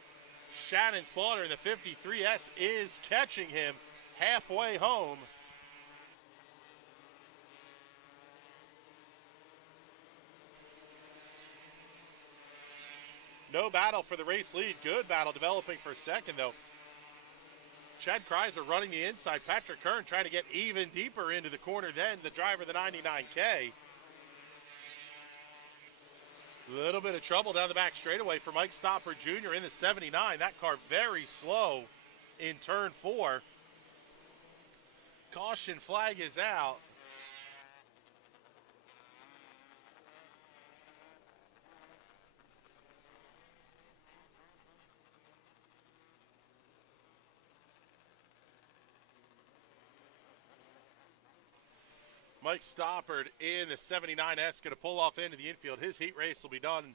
Shannon Slaughter in the 53S is catching him halfway home. No battle for the race lead. Good battle developing for second, though. Chad Kreiser running the inside. Patrick Kern trying to get even deeper into the corner than the driver of the 99K. Little bit of trouble down the back straightaway for Mike Stopper Jr. in the 79. That car very slow in turn 4. Caution flag is out. Mike Stoppard in the 79S going to pull off into the infield. His heat race will be done.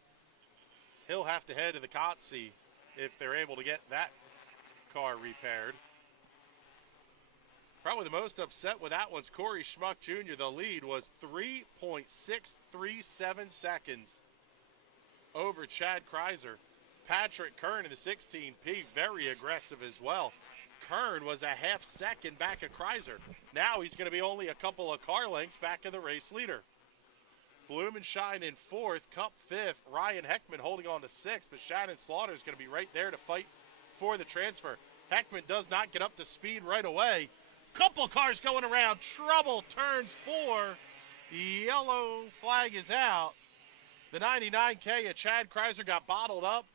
He'll have to head to the Kotze if they're able to get that car repaired. Probably the most upset with that one's Corey Schmuck Jr. The lead was 3.637 seconds over Chad Kreiser. Patrick Kern in the 16P, very aggressive as well. Kern was a half second back of Kreiser. Now he's going to be only a couple of car lengths back of the race leader. Blumenshine in 4th, Cup 5th, Ryan Heckman holding on to 6th, but Shannon Slaughter is going to be right there to fight for the transfer. Heckman does not get up to speed right away. Couple cars going around, trouble, turns 4. Yellow flag is out. The 99K of Chad Kreiser got bottled up,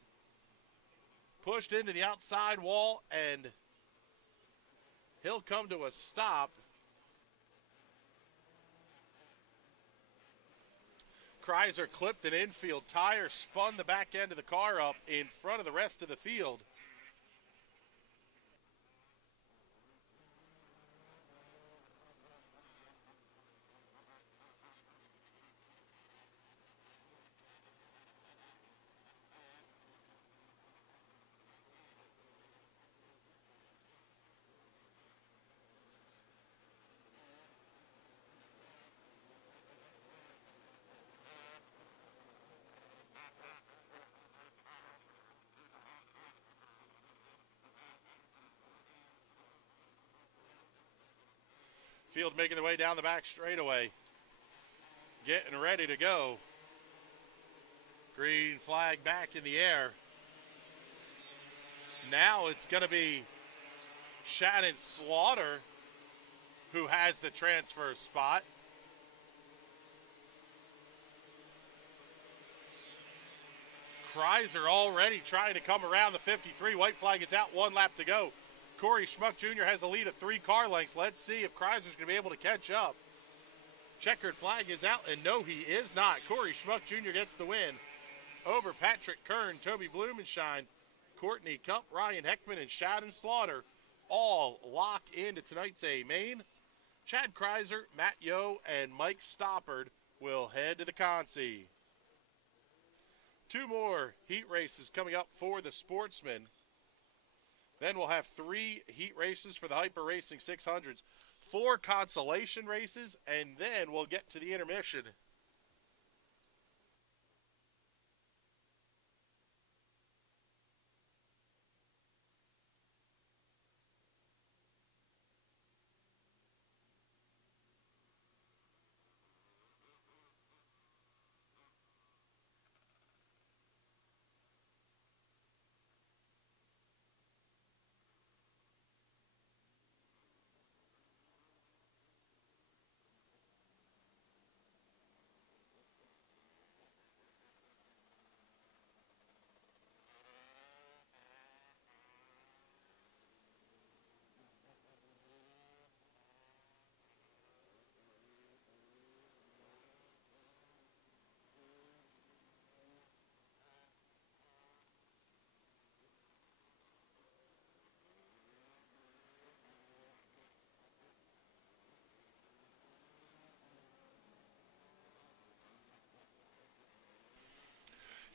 pushed into the outside wall, and he'll come to a stop. Kreiser clipped an infield tire, spun the back end of the car up in front of the rest of the field. Field making their way down the back straightaway. Getting ready to go. Green flag back in the air. Now it's going to be Shannon Slaughter who has the transfer spot. Kreiser already trying to come around the 53. White flag is out, 1 lap to go. Corey Schmuck Jr. has a lead of 3 car lengths. Let's see if Kreiser's going to be able to catch up. Checkered flag is out, and no, he is not. Corey Schmuck Jr. gets the win over Patrick Kern, Toby Blumenshine, Courtney Cup, Ryan Heckman, and Shannon Slaughter all lock into tonight's A main. Chad Kreiser, Matt Yo, and Mike Stoppard will head to the Consi. 2 more heat races coming up for the sportsmen. Then we'll have 3 heat races for the Hyper Racing 600s, 4 consolation races, and then we'll get to the intermission.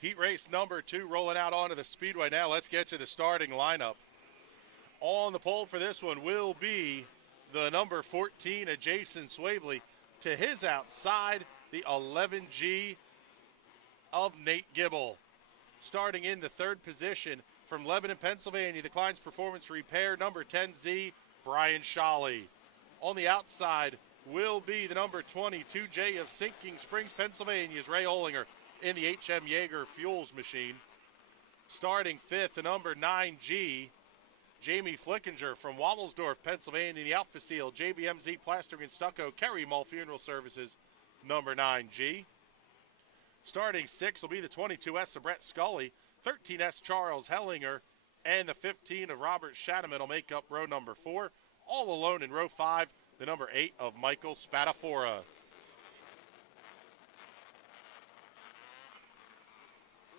Heat race number 2 rolling out onto the Speedway now. Let's get to the starting lineup. On the pole for this one will be the number 14, Jason Swavely. To his outside, the 11G of Nate Gibble. Starting in the 3rd position from Lebanon, Pennsylvania, the Clyde's Performance Repair, number 10Z, Brian Shawley. On the outside will be the number 22J of Sinking Springs, Pennsylvania's Ray Olinger in the HM Jaeger Fuels machine. Starting 5th, the number 9G, Jamie Flickinger from Wamelsdorf, Pennsylvania, in the Alpha Seal, JBMZ Plastering and Stucco, Kerry Mall Funeral Services, number 9G. Starting 6th will be the 22S of Brett Scully, 13S Charles Hellinger, and the 15 of Robert Shanaman will make up row number 4. All alone in row 5, the number 8 of Michael Spadafora.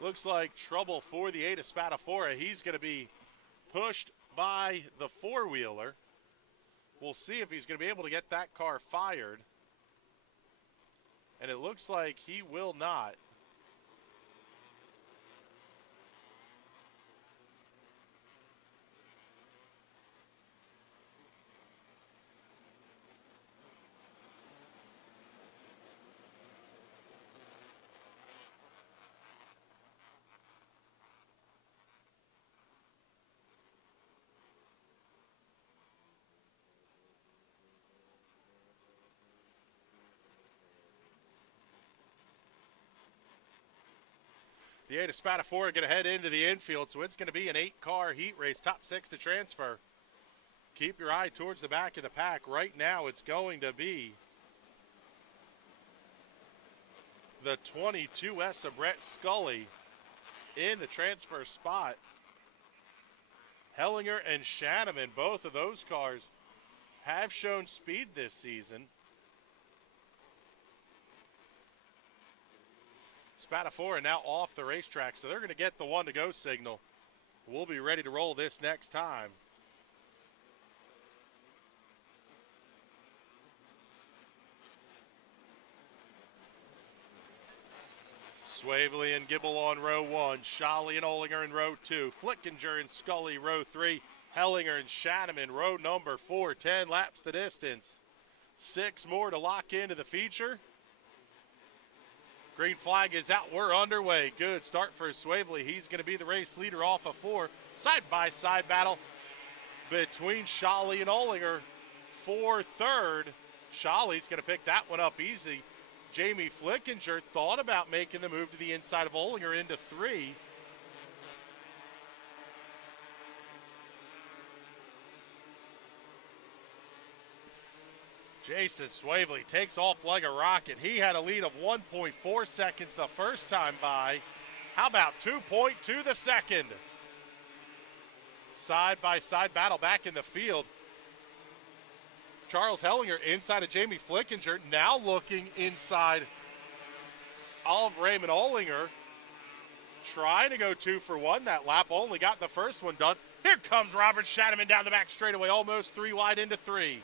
Looks like trouble for the 8 of Spadafora. He's going to be pushed by the 4-wheeler. We'll see if he's going to be able to get that car fired. And it looks like he will not. The 8 of Spadafora going to head into the infield, so it's going to be an 8-car heat race, top 6 to transfer. Keep your eye towards the back of the pack. Right now it's going to be the 22S of Brett Scully in the transfer spot. Hellinger and Shanaman, both of those cars have shown speed this season. Spadafora now off the racetrack, so they're going to get the 1-to-go signal. We'll be ready to roll this next time. Swavely and Gibble on row 1, Shawley and Olinger in row 2, Flickinger and Scully row 3, Hellinger and Shanaman row number 4, 10 laps the distance. 6 more to lock into the feature. Green flag is out. We're underway. Good start for Swavely. He's going to be the race leader off of 4. Side-by-side battle between Shawley and Olinger for 3rd. Shawley's going to pick that one up easy. Jamie Flickinger thought about making the move to the inside of Olinger into 3. Jason Swavely takes off like a rocket. He had a lead of 1.4 seconds the first time by. How about 2.2 the second? Side-by-side battle back in the field. Charles Hellinger inside of Jamie Flickinger, now looking inside of Raymond Olinger. Trying to go 2 for 1 that lap, only got the first one done. Here comes Robert Shanaman down the back straightaway, almost 3 wide into 3.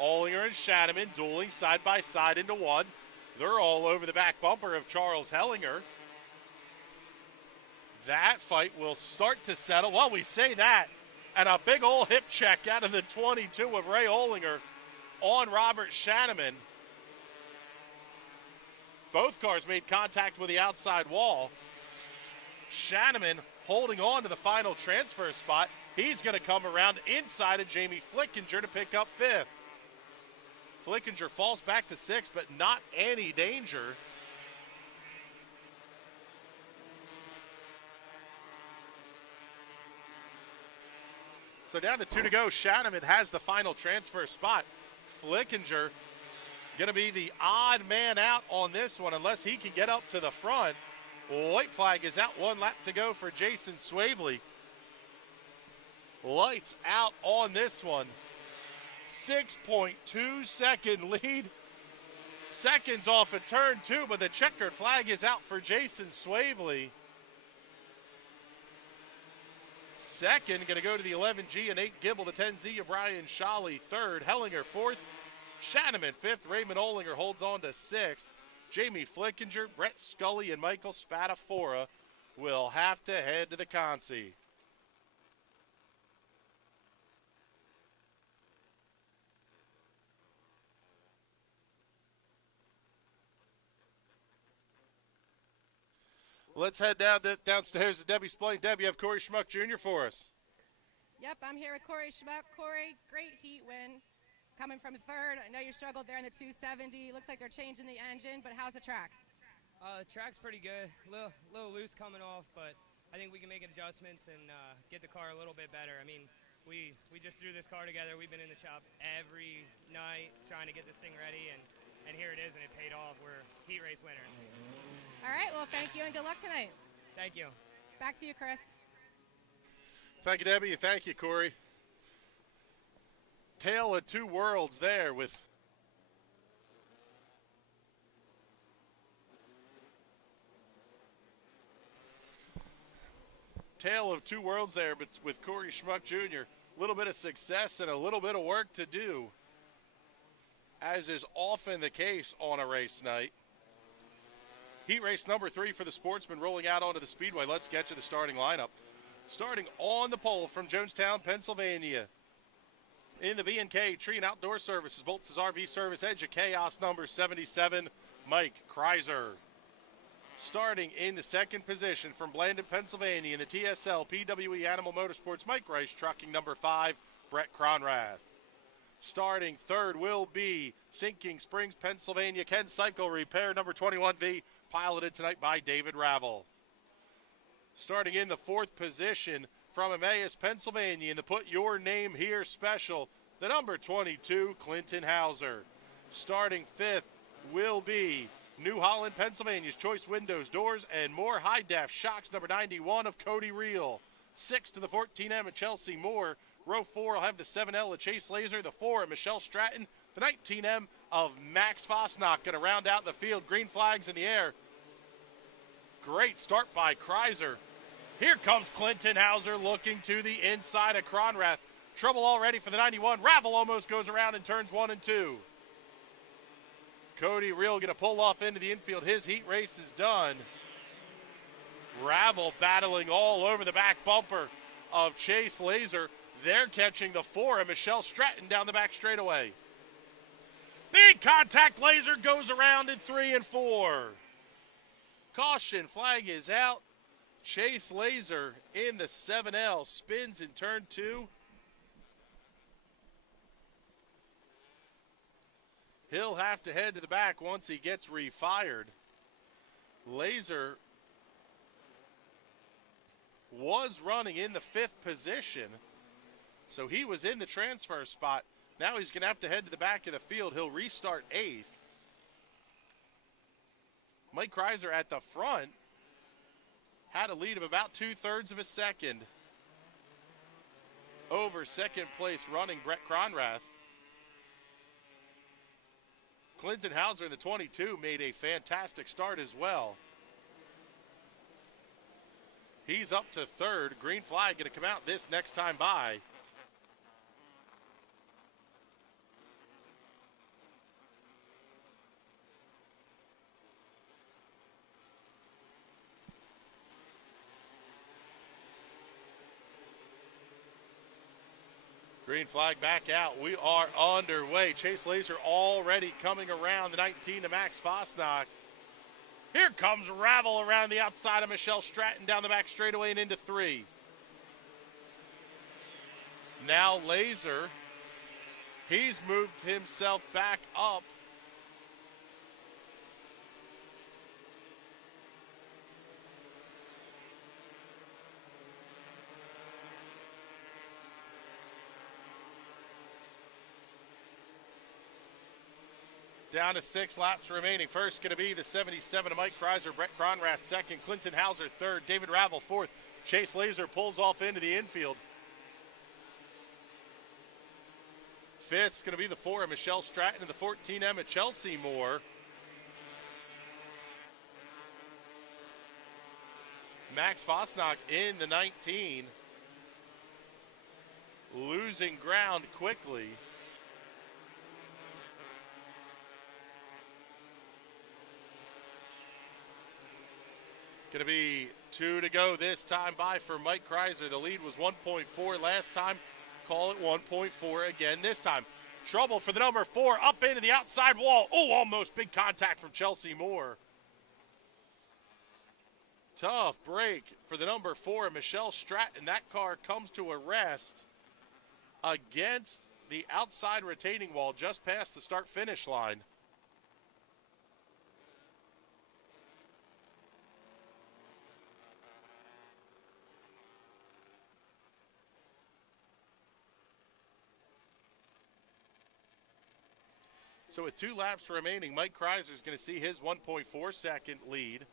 Olinger and Shanaman dueling side by side into 1. They're all over the back bumper of Charles Hellinger. That fight will start to settle. Well, we say that, and a big old hip check out of the 22 of Ray Olinger on Robert Shanaman. Both cars made contact with the outside wall. Shanaman holding on to the final transfer spot. He's going to come around inside of Jamie Flickinger to pick up 5th. Flickinger falls back to 6th, but not any danger. So down to 2 to go. Shanaman has the final transfer spot. Flickinger going to be the odd man out on this one unless he can get up to the front. White flag is out. 1 lap to go for Jason Swavely. Lights out on this one. 6.2 second lead. Seconds off at turn 2, but the checkered flag is out for Jason Swavely. Second, going to go to the 11G and 8 Gibble, the 10Z of Brian Shawley. 3rd, Hellinger 4th, Shanaman 5th, Raymond Olinger holds on to 6th. Jamie Flickinger, Brett Scully, and Michael Spadafora will have to head to the consi. Let's head downstairs to Debbie Splain. Debbie, you have Corey Schmuck Jr. for us. Yep, I'm here with Corey Schmuck. Corey, great heat win. Coming from third, I know you struggled there in the 270. Looks like they're changing the engine, but how's the track? The track's pretty good. Little loose coming off, but I think we can make adjustments and get the car a little bit better. I mean, we just threw this car together. We've been in the shop every night trying to get this thing ready, and here it is, and it paid off. We're heat race winners. All right, well, thank you and good luck tonight. Thank you. Back to you, Chris. Thank you, Debbie. Thank you, Corey. Tale of two worlds there with Corey Schmuck Jr. A little bit of success and a little bit of work to do, as is often the case on a race night. Heat race number 3 for the Sportsman rolling out onto the Speedway. Let's get to the starting lineup. Starting on the pole from Jonestown, Pennsylvania. In the B&K Tree and Outdoor Services, Bolts' RV Service, Edge of Chaos number 77, Mike Kreiser. Starting in the second position from Blandon, Pennsylvania, in the TSL PWE Animal Motorsports, Mike Rice, trucking number 5, Brett Cronrath. Starting third will be Sinking Springs, Pennsylvania, Ken Cycle Repair, number 21V, piloted tonight by David Ravel. Starting in the fourth position from Emmaus, Pennsylvania, in the Put Your Name Here special, the number 22, Clinton Hauser. Starting fifth will be New Holland, Pennsylvania's Choice Windows, Doors, and More High Def Shocks, number 91 of Cody Reel. Sixth to the 14M of Chelsea Moore. Row 4 will have the 7L of Chase Laser, the 4 of Michelle Stratton, the 19M of Max Fosnock. Going to round out the field. Green flags in the air. Great start by Kreiser. Here comes Clinton Hauser looking to the inside of Cronrath. Trouble already for the 91. Ravel almost goes around in turns 1 and 2. Cody Reel going to pull off into the infield. His heat race is done. Ravel battling all over the back bumper of Chase Laser. They're catching the 4 of Michelle Stratton down the back straightaway. Big contact. Laser goes around in 3 and 4. Caution flag is out. Chase Laser in the 7L spins in turn 2. He'll have to head to the back once he gets refired. Laser was running in the 5th position, so he was in the transfer spot. Now he's going to have to head to the back of the field. He'll restart 8th. Mike Kreiser at the front had a lead of about 2/3 of a second over second place running Brett Cronrath. Clinton Hauser in the 22 made a fantastic start as well. He's up to 3rd. Green flag going to come out this next time by. Green flag back out. We are underway. Chase Laser already coming around the 19 to Max Fosnock. Here comes Ravel around the outside of Michelle Stratton down the back straightaway and into 3. Now Laser, he's moved himself back up. Down to 6 laps remaining. First going to be the 77 of Mike Kreiser, Brett Cronrath second, Clinton Hauser third, David Ravel fourth. Chase Laser pulls off into the infield. Fifth's going to be the 4 of Michelle Stratton and the 14M of Chelsea Moore. Max Fosnock in the 19. Losing ground quickly. Going to be 2 to go this time by for Mike Kreiser. The lead was 1.4 last time. Call it 1.4 again this time. Trouble for the number 4, up into the outside wall. Oh, almost big contact from Chelsea Moore. Tough break for the number 4, Michelle Stratton. That car comes to a rest against the outside retaining wall just past the start-finish line. So with 2 laps remaining, Mike Kreiser is going to see his 1.4 second lead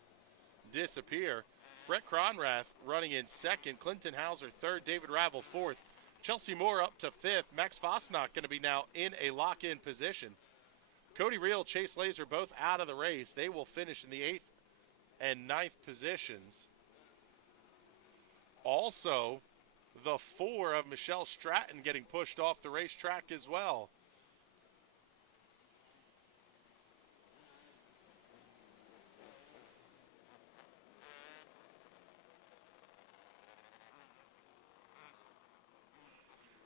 disappear. Brett Cronrath running in second, Clinton Hauser third, David Ravel fourth, Chelsea Moore up to fifth, Max Fosnock going to be now in a lock-in position. Cody Reel, Chase Laser both out of the race. They will finish in the 8th and 9th positions. Also, the 4 of Michelle Stratton getting pushed off the racetrack as well.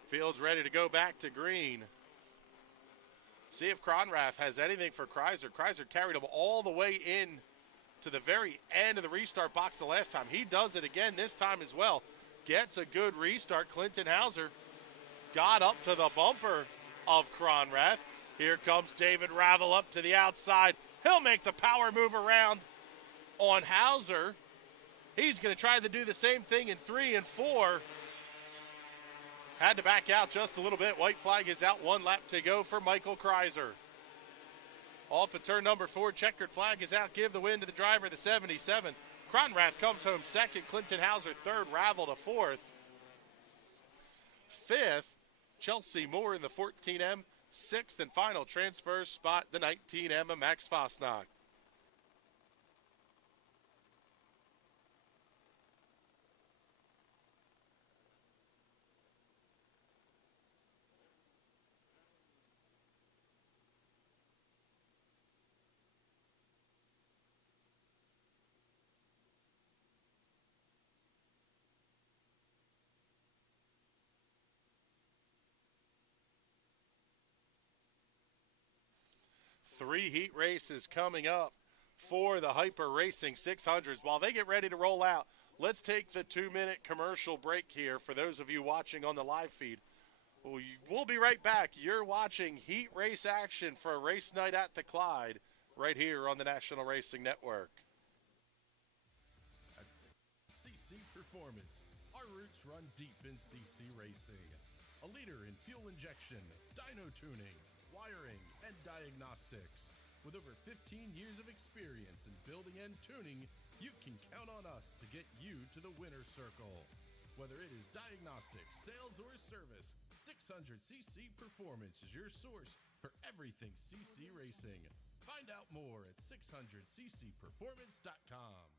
Field's ready to go back to green. See if Cronrath has anything for Kreiser. Kreiser carried him all the way in to the very end of the restart box the last time. He does it again this time as well. Gets a good restart. Clinton Hauser got up to the bumper of Cronrath. Here comes David Ravel up to the outside. He'll make the power move around on Hauser. He's going to try to do the same thing in 3 and 4. Had to back out just a little bit. White flag is out. 1 lap to go for Michael Kreiser. Off at turn number 4. Checkered flag is out. Give the win to the driver, the 77. Cronrath comes home second. Clinton Hauser third. Ravel to fourth. Fifth, Chelsea Moore in the 14M. Sixth and final transfer spot, the 19M of Max Fosnock. Three heat races coming up for the Hyper Racing 600s. While they get ready to roll out, let's take the 2-minute commercial break here for those of you watching on the live feed. We'll be right back. You're watching heat race action for race night at the Clyde right here on the National Racing Network. At CC Performance, our roots run deep in CC Racing. A leader in fuel injection, dyno tuning, wiring, and diagnostics. With over 15 years of experience in building and tuning, you can count on us to get you to the winner's circle. Whether it is diagnostics, sales, or service, 600cc Performance is your source for everything CC Racing. Find out more at 600ccperformance.com.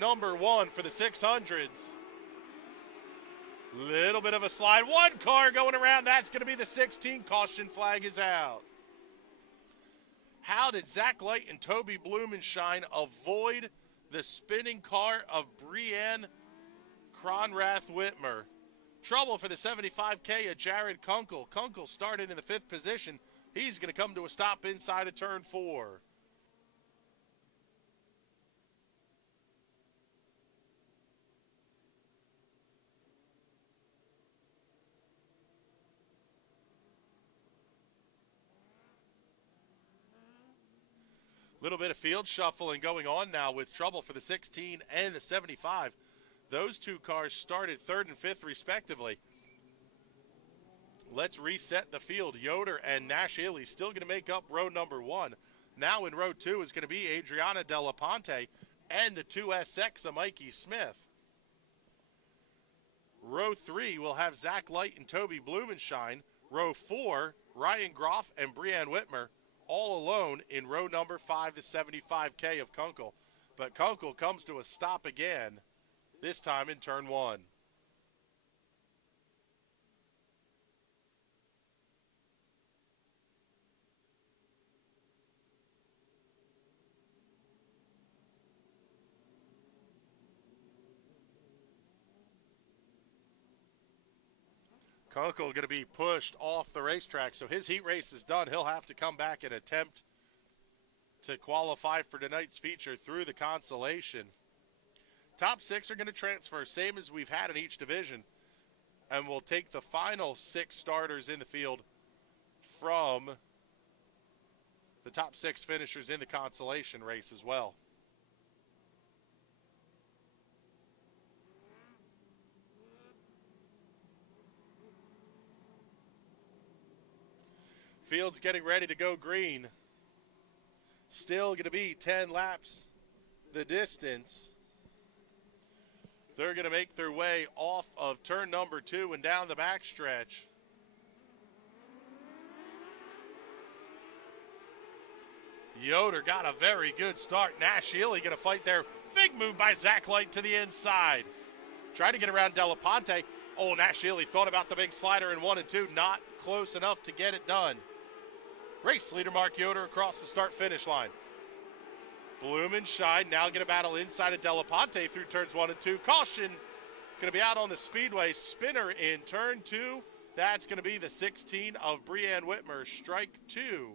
Number 1 for the 600s. Little bit of a slide. 1 car going around. That's going to be the 16. Caution flag is out. How did Zach Light and Toby Blumenshine avoid the spinning car of Brienne Cronrath Whitmer? Trouble for the 75K of Jared Kunkel. Kunkel started in the 5th position. He's going to come to a stop inside of turn 4. Little bit of field shuffling going on now with trouble for the 16 and the 75. Those 2 cars started 3rd and 5th respectively. Let's reset the field. Yoder and Nash Ely still going to make up row number 1. Now in row 2 is going to be Adriana Della Ponte and the 2SX of Mikey Smith. Row 3 will have Zach Light and Toby Blumenshine. Row 4, Ryan Groff and Brianne Whitmer, all alone in row number 5, the 75K of Kunkel. But Kunkel comes to a stop again, this time in turn 1. Kunkel going to be pushed off the racetrack, so his heat race is done. He'll have to come back and attempt to qualify for tonight's feature through the consolation. Top 6 are going to transfer, same as we've had in each division, and we'll take the final 6 starters in the field from the top 6 finishers in the consolation race as well. Field's getting ready to go green. Still going to be 10 laps the distance. They're going to make their way off of turn number 2 and down the backstretch. Yoder got a very good start. Nash Ely going to fight there. Big move by Zach Light to the inside. Tried to get around Della Ponte. Oh, Nash Ely thought about the big slider in 1 and 2. Not close enough to get it done. Race leader Mark Yoder across the start-finish line. Blumenshine now going to battle inside of Della Ponte through turns 1 and 2. Caution, going to be out on the Speedway. Spinner in turn 2. That's going to be the 16 of Brianne Whitmer. Strike 2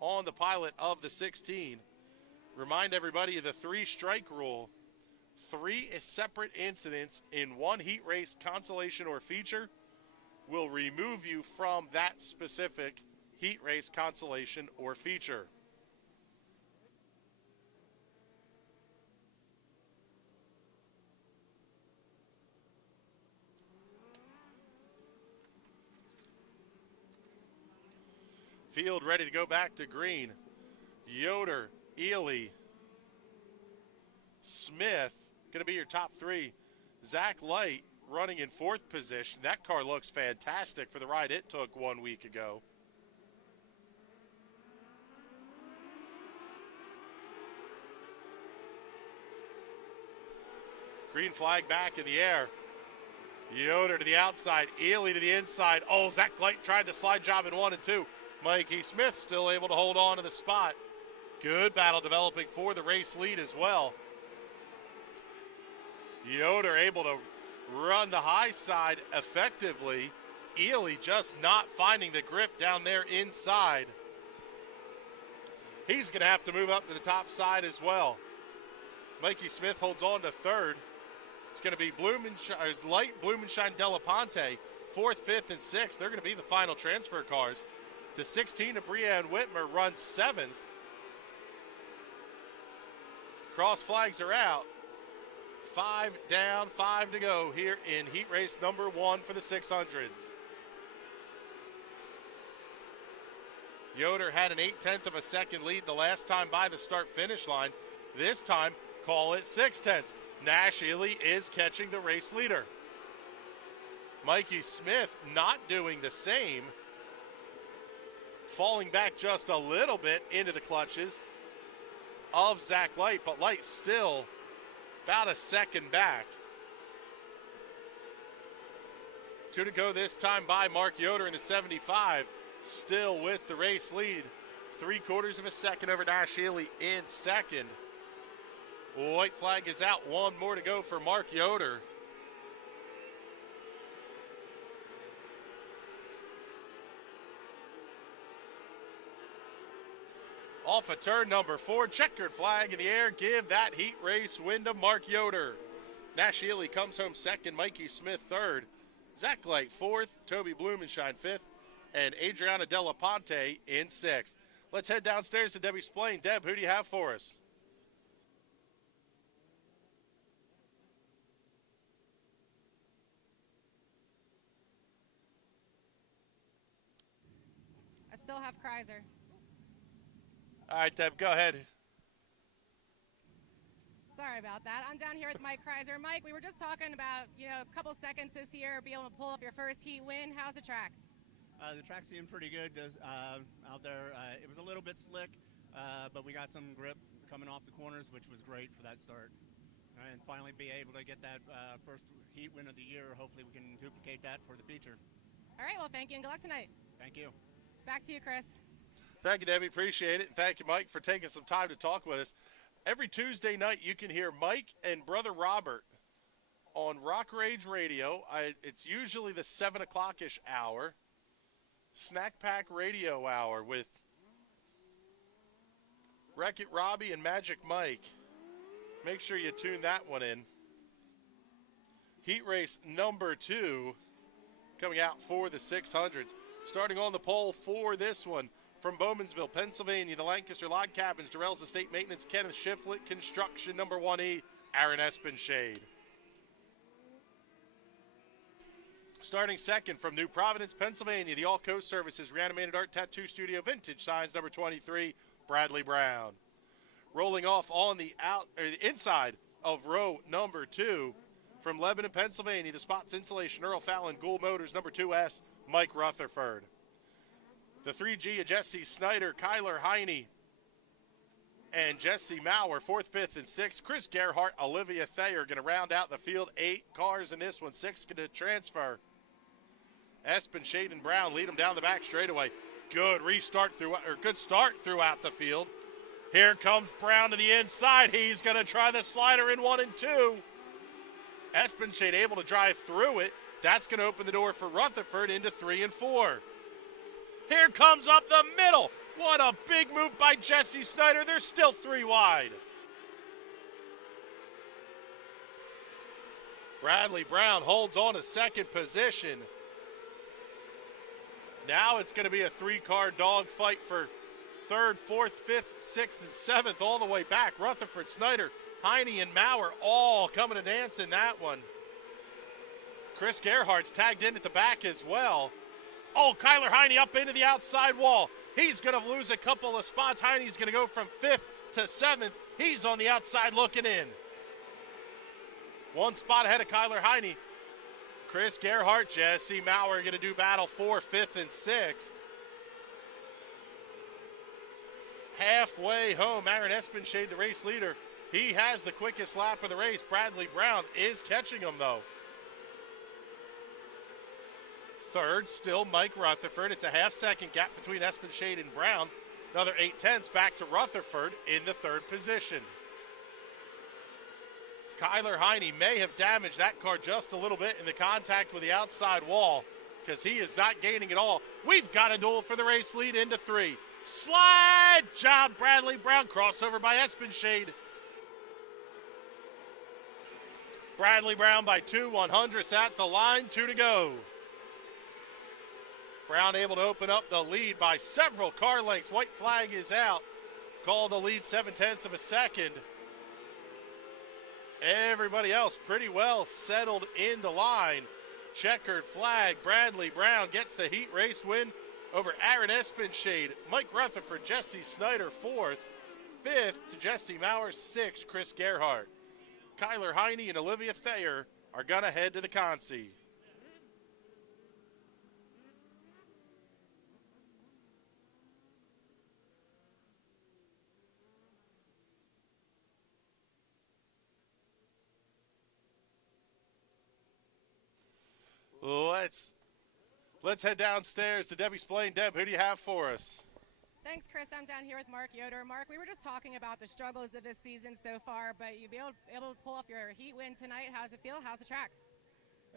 on the pilot of the 16. Remind everybody of the 3-strike rule. 3 separate incidents in one heat race, consolation, or feature will remove you from that specific heat race, consolation, or feature. Field ready to go back to green. Yoder, Ely, Smith, going to be your top 3. Zach Light running in 4th position. That car looks fantastic for the ride it took 1 week ago. Green flag back in the air. Yoder to the outside, Ely to the inside. Oh, Zach Light tried the slide job in 1 and 2. Mikey Smith still able to hold on to the spot. Good battle developing for the race lead as well. Yoder able to run the high side effectively. Ely just not finding the grip down there inside. He's going to have to move up to the top side as well. Mikey Smith holds on to 3rd. It's going to be Light, Blumenshine, Della Ponte, 4th, 5th, and 6th. They're going to be the final transfer cars. The 16 of Brianne Whitmer runs 7th. Cross flags are out. 5 down, 5 to go here in heat race number 1 for the 600s. Yoder had an 0.8 of a second lead the last time by the start-finish line. This time, call it 0.6. Nash Ely is catching the race leader. Mikey Smith not doing the same. Falling back just a little bit into the clutches of Zach Light, but Light still about a second back. 2 to go this time by Mark Yoder in the 75, still with the race lead. 3/4 of a second over Nash Ely in second. White flag is out, 1 more to go for Mark Yoder. Off of turn number 4, checkered flag in the air. Give that heat race win to Mark Yoder. Nash Ely comes home 2nd, Mikey Smith 3rd, Zach Light 4th, Toby Blumenshine 5th, and Adriana Della Ponte in 6th. Let's head downstairs to Debbie Splain. Deb, who do you have for us? still have Kreiser. All right, Deb, go ahead. Sorry about that. I'm down here with Mike Kreiser. Mike, we were just talking about, a couple seconds this year, be able to pull up your first heat win. How's the track? The track seemed pretty good out there. It was a little bit slick, but we got some grip coming off the corners, which was great for that start. And finally be able to get that first heat win of the year. Hopefully we can duplicate that for the future. All right, well, thank you, and good luck tonight. Thank you. Back to you, Chris. Thank you, Debbie. Appreciate it. And thank you, Mike, for taking some time to talk with us. Every Tuesday night, you can hear Mike and Brother Robert on Rock Rage Radio. It's usually the 7 o'clock-ish hour. Snack Pack Radio Hour with Wreck-It Robbie and Magic Mike. Make sure you tune that one in. Heat race number 2 coming out for the 600s. Starting on the pole for this one, from Bowmansville, Pennsylvania, the Lancaster Log Cabins, Durrell's Estate Maintenance, Kenneth Shiflett Construction, number 1E, Aaron Espenshade. Starting second from New Providence, Pennsylvania, the All Coast Services Reanimated Art Tattoo Studio Vintage Signs, number 23, Bradley Brown. Rolling off on the inside of row number 2, from Lebanon, Pennsylvania, the Spots Insulation, Earl Fallon, Gould Motors, number 2S, Mike Rutherford. The 3G of Jesse Snyder, Kyler Heine, and Jesse Maurer, 4th, 5th, and 6th. Chris Gerhardt, Olivia Thayer going to round out the field. 8 cars in this one, 6 going to transfer. Espenshade and Brown lead them down the back straightaway. Good start throughout the field. Here comes Brown to the inside. He's going to try the slider in 1 and 2. Espenshade able to drive through it. That's going to open the door for Rutherford into 3 and 4. Here comes up the middle. What a big move by Jesse Snyder. They're still 3 wide. Bradley Brown holds on to second position. Now it's going to be a 3-car dogfight for 3rd, 4th, 5th, 6th, and 7th all the way back. Rutherford, Snyder, Heine, and Maurer all coming to dance in that one. Chris Gerhardt's tagged in at the back as well. Oh, Kyler Heine up into the outside wall. He's going to lose a couple of spots. Heine's going to go from 5th to 7th. He's on the outside looking in. 1 spot ahead of Kyler Heine. Chris Gerhardt, Jesse Maurer going to do battle 4th, 5th, and 6th. Halfway home, Aaron Espenshade, the race leader. He has the quickest lap of the race. Bradley Brown is catching him, though. 3rd, still Mike Rutherford. It's a half-second gap between Espenshade and Brown. Another 8/10 back to Rutherford in the 3rd position. Kyler Heine may have damaged that car just a little bit in the contact with the outside wall because he is not gaining at all. We've got a duel for the race lead into 3. Slide job, Bradley Brown. Crossover by Espenshade. Bradley Brown by 2/100ths at the line. 2 to go. Brown able to open up the lead by several car lengths. White flag is out. Call the lead 7/10 of a second. Everybody else pretty well settled in the line. Checkered flag. Bradley Brown gets the heat race win over Aaron Espenshade. Mike Rutherford, Jesse Snyder 4th. 5th to Jesse Maurer. 6th, Chris Gerhardt. Kyler Heine and Olivia Thayer are going to head to the consi. Let's head downstairs to Debbie Splain. Deb, who do you have for us? Thanks, Chris. I'm down here with Mark Yoder. Mark, we were just talking about the struggles of this season so far, but you'll be able to pull off your heat win tonight. How's it feel? How's the track?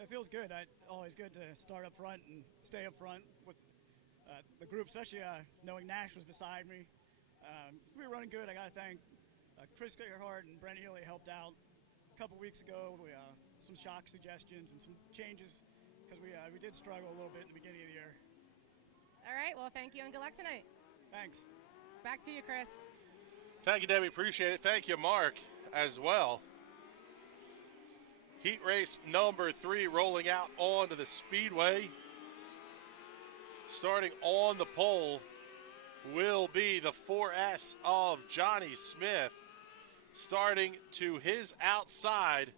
It feels good. Always good to start up front and stay up front with the group, especially knowing Nash was beside me. So we were running good. I got to thank Chris Gerhardt and Brent Healy helped out a couple weeks ago. Some shock suggestions and some changes because we did struggle a little bit in the beginning of the year. All right. Well, thank you and good luck tonight. Thanks. Back to you, Chris. Thank you, Debbie. Appreciate it. Thank you, Mark, as well. Heat race number 3 rolling out onto the Speedway. Starting on the pole will be the 4S of Johnny Smith, starting to his outside,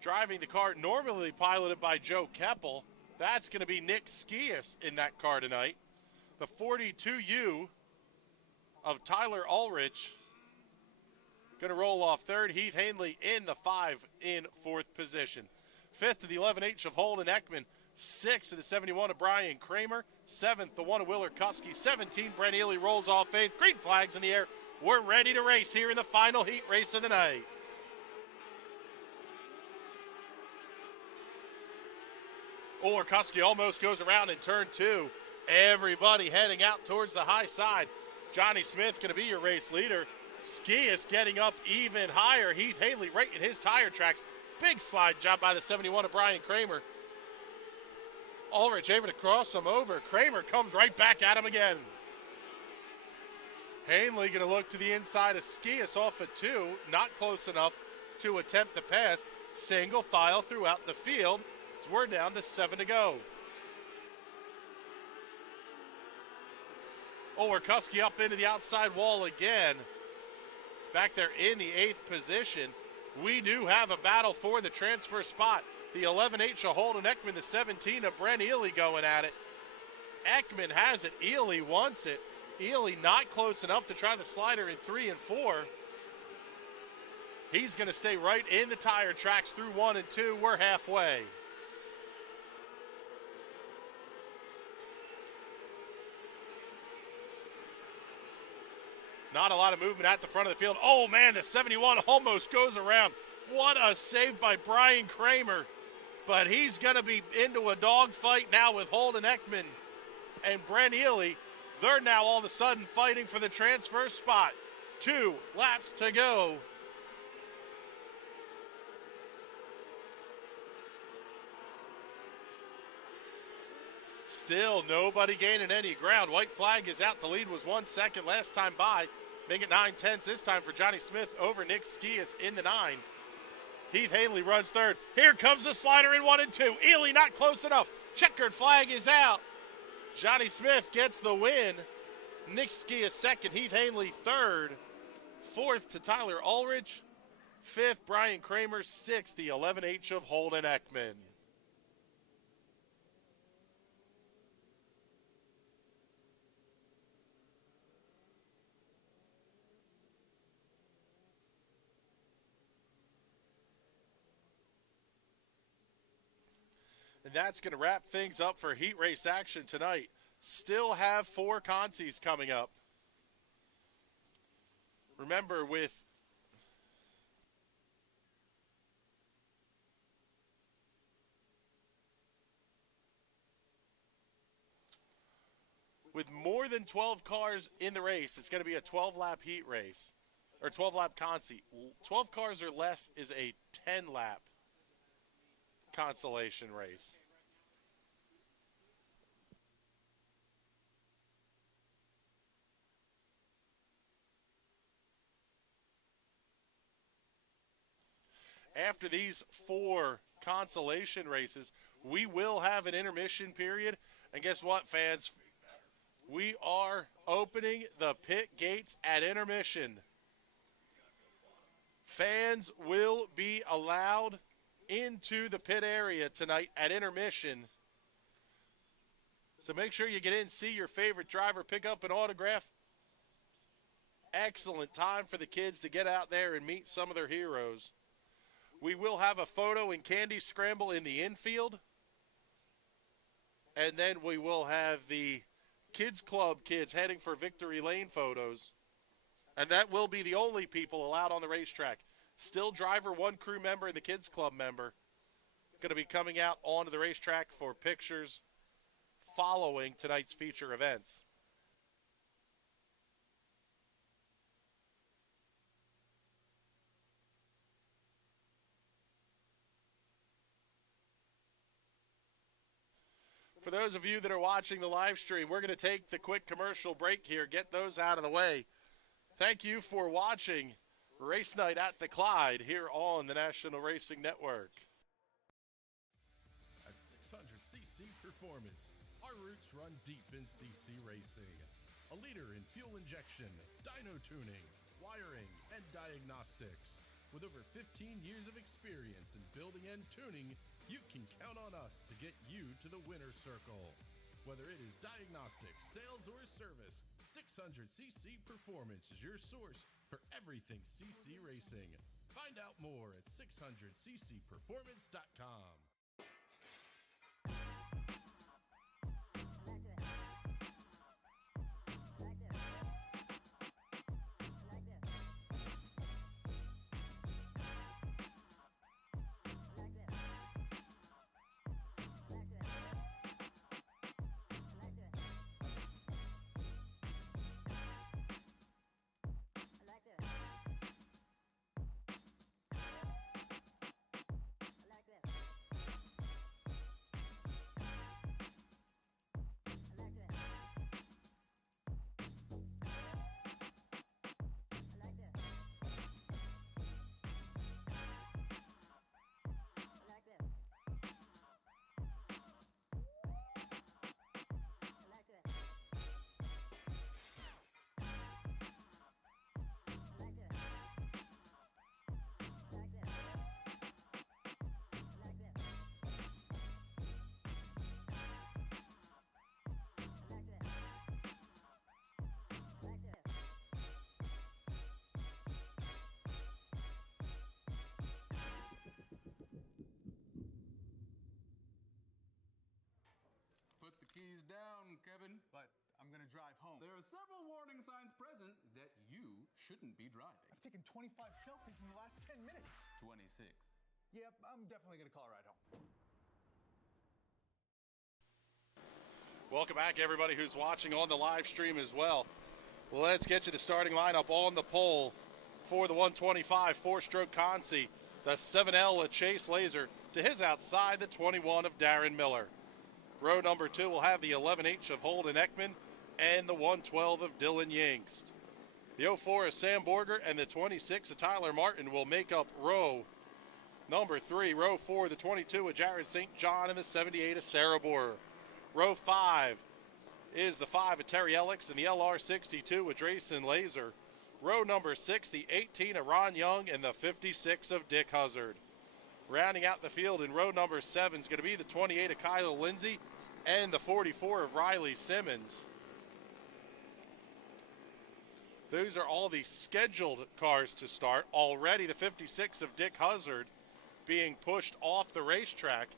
driving the car normally piloted by Joe Keppel. That's going to be Nick Skias in that car tonight. The 42U of Tyler Ulrich going to roll off third. Heath Hanley in the 5 in fourth position. Fifth to the 11H of Holden Ekman. Sixth to the 71 of Brian Kramer. Seventh, the 1 of Willard Kuski. 17, Brent Ely rolls off eighth. Green flags in the air. We're ready to race here in the final heat race of the night. Kuski almost goes around in turn 2. Everybody heading out towards the high side. Johnny Smith going to be your race leader. Ski is getting up even higher. Heath Haley right in his tire tracks. Big slide job by the 71 of Brian Kramer. Ulrich able to cross him over. Kramer comes right back at him again. Hanley going to look to the inside of Skias off of 2. Not close enough to attempt the pass. Single file throughout the field. As we're down to 7 to go. Kuski up into the outside wall again. Back there in the 8th position. We do have a battle for the transfer spot. The 11H of Holden Ekman, the 17 of Brent Ely going at it. Ekman has it. Ely wants it. Ely not close enough to try the slider in 3 and 4. He's going to stay right in the tire tracks through 1 and 2. We're halfway. Not a lot of movement at the front of the field. Oh, man, the 71 almost goes around. What a save by Brian Kramer. But he's going to be into a dogfight now with Holden Ekman and Brent Ely. They're now all of a sudden fighting for the transfer spot. 2 laps to go. Still nobody gaining any ground. White flag is out. The lead was 1 second last time by. Make it 9/10 this time for Johnny Smith over Nick Skias in the 9. Heath Haley runs third. Here comes the slider in 1 and 2. Ely not close enough. Checkered flag is out. Johnny Smith gets the win. Nick Skias second. Heath Haley third. Fourth to Tyler Ulrich. Fifth, Brian Kramer. Sixth, the 11H of Holden Ekman. And that's going to wrap things up for heat race action tonight. Still have 4 consies coming up. Remember, with more than 12 cars in the race, it's going to be a 12-lap heat race, or 12-lap consi. 12 cars or less is a 10-lap consolation race. After these 4 consolation races, we will have an intermission period. And guess what, fans? We are opening the pit gates at intermission. Fans will be allowed into the pit area tonight at intermission. So make sure you get in, see your favorite driver, pick up an autograph. Excellent time for the kids to get out there and meet some of their heroes. We will have a photo and candy scramble in the infield. And then we will have the Kids Club kids heading for Victory Lane photos. And that will be the only people allowed on the racetrack. Still driver, 1 crew member, and the Kids Club member going to be coming out onto the racetrack for pictures following tonight's feature events. For those of you that are watching the live stream, we're going to take the quick commercial break here, get those out of the way. Thank you for watching Race Night at the Clyde here on the National Racing Network. At 600cc Performance, our roots run deep in CC racing. a leader in fuel injection, dyno tuning, wiring, and diagnostics. With over 15 years of experience in building and tuning, you can count on us to get you to the winner's circle. Whether it is diagnostics, sales, or service, 600cc Performance is your source for everything CC racing. Find out more at 600ccperformance.com. Put the keys down, Kevin. But I'm going to drive home. There are several warning signs present that you shouldn't be driving. I've taken 25 selfies in the last 10 minutes. 26. Yep, I'm definitely going to call a ride home. Welcome back, everybody who's watching on the live stream as well. Let's get you the starting lineup on the pole for the 125 four-stroke Consi. The 7L of Chase Laser to his outside, the 21 of Darren Miller. Row number 2 will have the 11H of Holden Ekman and the 112 of Dylan Yingst. The 04 of Sam Borger and the 26 of Tyler Martin will make up row number 3. Row 4, the 22 of Jared St. John and the 78 of Sarah Borer. Row 5 is the 5 of Terry Ellicks and the LR62 of Drayson Laser. Row number 6, the 18 of Ron Young and the 56 of Dick Huzzard. Rounding out the field in row number 7 is going to be the 28 of Kylo Lindsay and the 44 of Riley Simmons. Those are all the scheduled cars to start. Already the 56 of Dick Huzzard being pushed off the racetrack.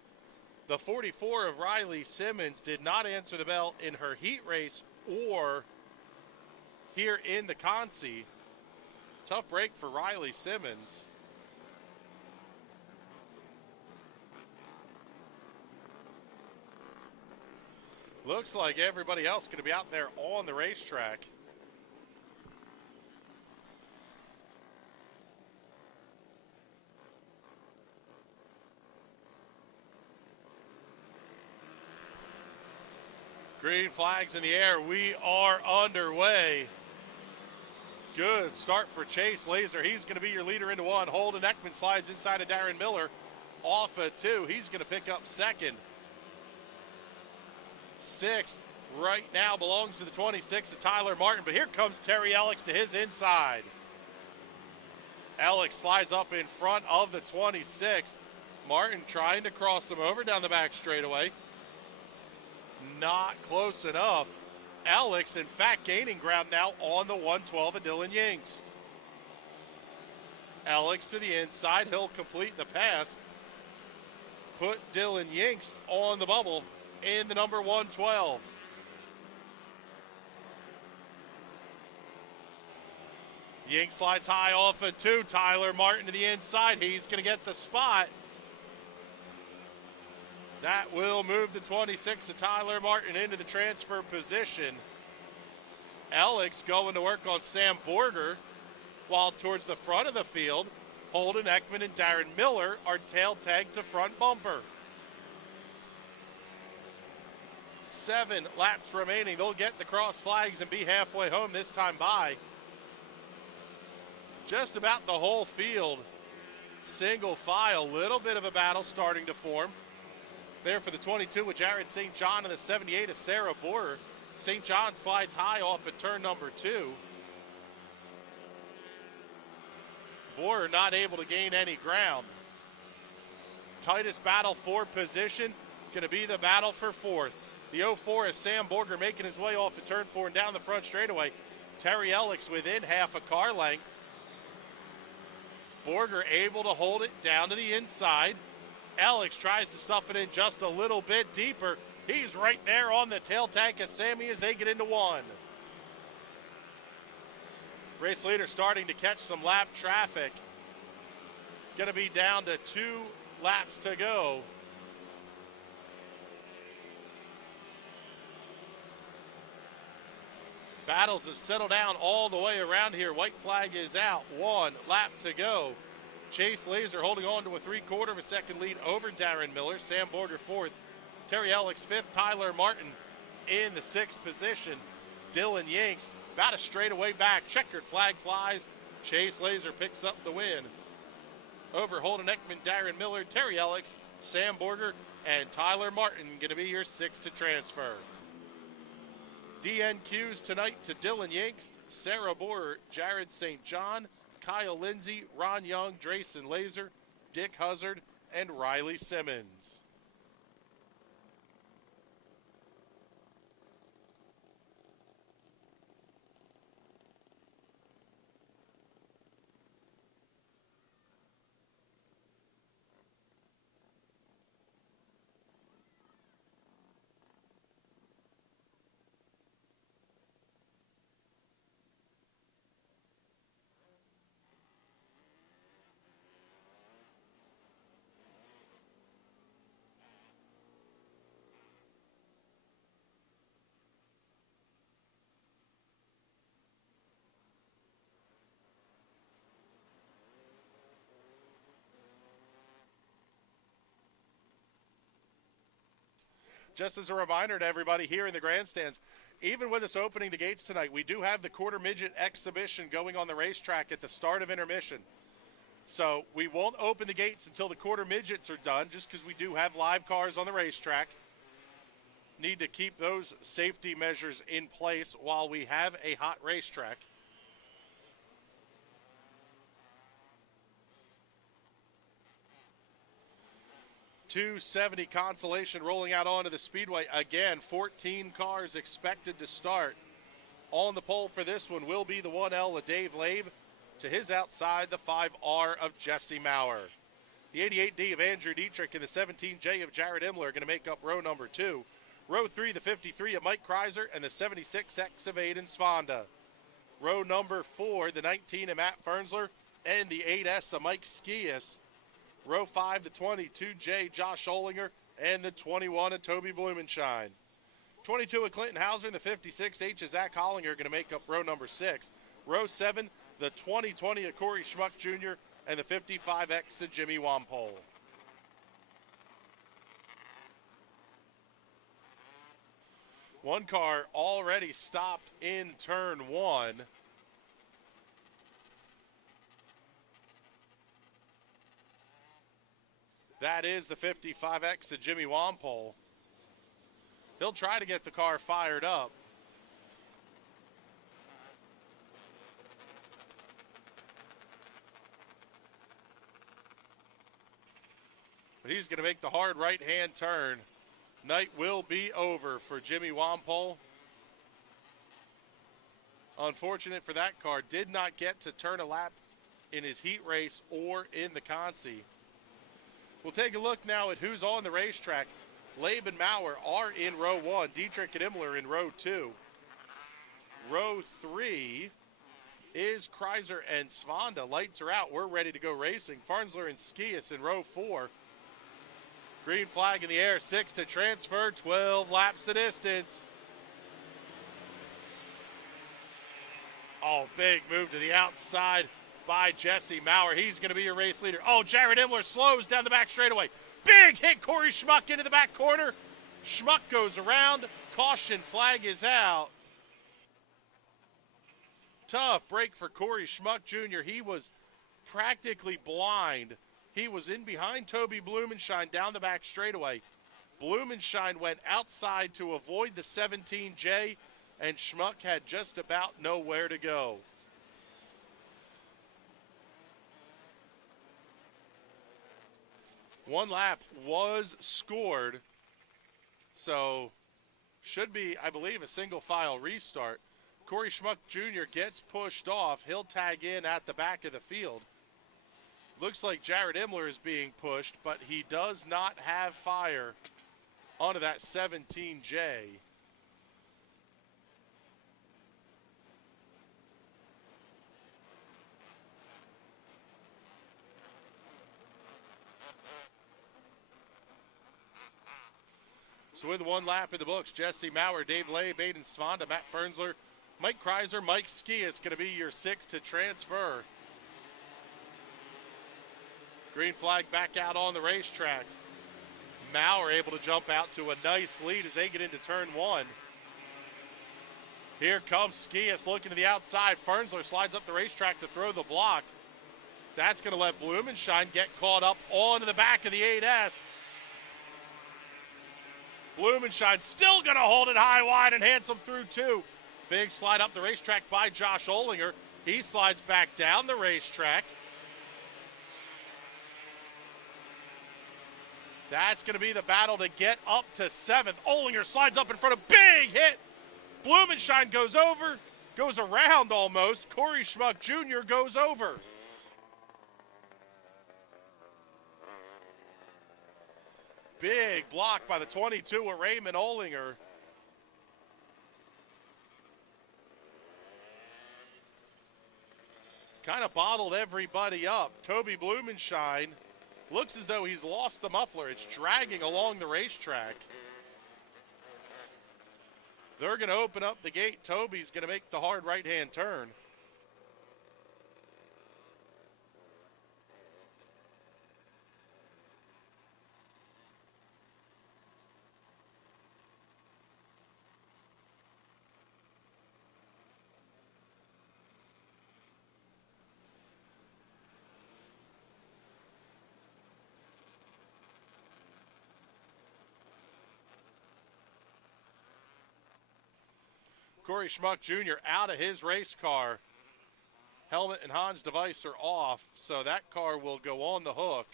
The 44 of Riley Simmons did not answer the bell in her heat race or here in the Consi. Tough break for Riley Simmons. Looks like everybody else going to be out there on the racetrack. Green flags in the air. We are underway. Good start for Chase Laser. He's going to be your leader into 1. Holden Ekman slides inside of Darren Miller off of 2. He's going to pick up 2nd. 6th right now belongs to the 26 of Tyler Martin, but here comes Terry Ellicks to his inside. Ellicks slides up in front of the 26. Martin trying to cross him over down the back straightaway. Not close enough. Ellicks, in fact, gaining ground now on the 112 of Dylan Yingst. Ellicks to the inside. He'll complete the pass. Put Dylan Yingst on the bubble in the number 112. Yingst slides high off of 2. Tyler Martin to the inside. He's going to get the spot. That will move the 26 of Tyler Martin into the transfer position. Ellicks going to work on Sam Borger, while towards the front of the field, Holden Ekman and Darren Miller are tail tagged to front bumper. 7 laps remaining. They'll get the cross flags and be halfway home this time by. Just about the whole field, single file, little bit of a battle starting to form. There for the 22 with Jared St. John and the 78 of Sarah Borer. St. John slides high off at turn number 2. Boyer not able to gain any ground. Tightest battle for position, going to be the battle for 4th. The 04 is Sam Borger making his way off at turn 4 and down the front straightaway. Terry Ellicks within half a car length. Borger able to hold it down to the inside. Ellicks tries to stuff it in just a little bit deeper. He's right there on the tail tank of Sammy as they get into 1. Race leader starting to catch some lap traffic. Going to be down to 2 laps to go. Battles have settled down all the way around here. White flag is out. 1 lap to go. Chase Laser holding on to a 3/4 of a second lead over Darren Miller. Sam Borger 4th. Terry Ellicks 5th. Tyler Martin in the 6th position. Dylan Yanks about a straightaway back. Checkered flag flies. Chase Laser picks up the win. Over Holden Ekman, Darren Miller, Terry Ellicks, Sam Borger, and Tyler Martin going to be your 6 to transfer. DNQs tonight to Dylan Yanks, Sarah Boyer, Jared St. John, Kyle Lindsay, Ron Young, Drayson Laser, Dick Huzzard, and Riley Simmons. Just as a reminder to everybody here in the grandstands, even with us opening the gates tonight, we do have the quarter midget exhibition going on the racetrack at the start of intermission. So we won't open the gates until the quarter midgets are done, just because we do have live cars on the racetrack. Need to keep those safety measures in place while we have a hot racetrack. .270 Consolation rolling out onto the Speedway. Again, 14 cars expected to start. On the pole for this one will be the 1L of Dave Labe. To his outside, the 5R of Jesse Maurer. The 88D of Andrew Dietrich and the 17J of Jared Imler are going to make up row number 2. Row 3, the 53 of Mike Kreiser and the 76X of Aiden Svanda. Row number 4, the 19 of Matt Fernsler and the 8S of Mike Skias. Row 5, the 22J, Josh Olinger, and the 21 of Toby Blumenshine. 22 of Clinton Hauser and the 56H of Zach Hollinger are going to make up row number 6. Row 7, the 2020 of Corey Schmuck Jr. and the 55X of Jimmy Wampole. One car already stopped in turn 1. That is the 55X of Jimmy Wampole. He'll try to get the car fired up. But he's going to make the hard right-hand turn. Night will be over for Jimmy Wampole. Unfortunate for that car, did not get to turn a lap in his heat race or in the consi. We'll take a look now at who's on the racetrack. Labe and Maurer are in row 1. Dietrich and Imler in row 2. Row 3 is Kreiser and Svanda. Lights are out. We're ready to go racing. Farnsler and Skias in row 4. Green flag in the air. 6 to transfer. 12 laps the distance. Oh, big move to the outside by Jesse Maurer. He's going to be your race leader. Oh, Jared Imler slows down the back straightaway. Big hit, Corey Schmuck into the back corner. Schmuck goes around. Caution flag is out. Tough break for Corey Schmuck Jr. He was practically blind. He was in behind Toby Blumenshine down the back straightaway. Blumenschein went outside to avoid the 17J, and Schmuck had just about nowhere to go. One lap was scored, so should be, I believe, a single file restart. Corey Schmuck Jr. gets pushed off. He'll tag in at the back of the field. Looks like Jared Imler is being pushed, but he does not have fire onto that 17J. So with one lap in the books, Jesse Maurer, Dave Lay, Baden Svanda, Matt Fernsler, Mike Kreiser, Mike Ski is going to be your 6 to transfer. Green flag back out on the racetrack. Maurer able to jump out to a nice lead as they get into turn 1. Here comes Skias looking to the outside. Fernsler slides up the racetrack to throw the block. That's going to let Blumenschein get caught up onto the back of the 8S. Blumenschein still going to hold it high, wide, and handsome through 2. Big slide up the racetrack by Josh Olinger. He slides back down the racetrack. That's going to be the battle to get up to 7th. Olinger slides up in front of, big hit. Blumenschein goes over, goes around almost. Corey Schmuck Jr. goes over. Big block by the 22 of Raymond Olinger. Kind of bottled everybody up. Toby Blumenschein looks as though he's lost the muffler. It's dragging along the racetrack. They're going to open up the gate. Toby's going to make the hard right-hand turn. Corey Schmuck Jr. out of his race car. Helmet and Hans device are off, so that car will go on the hook.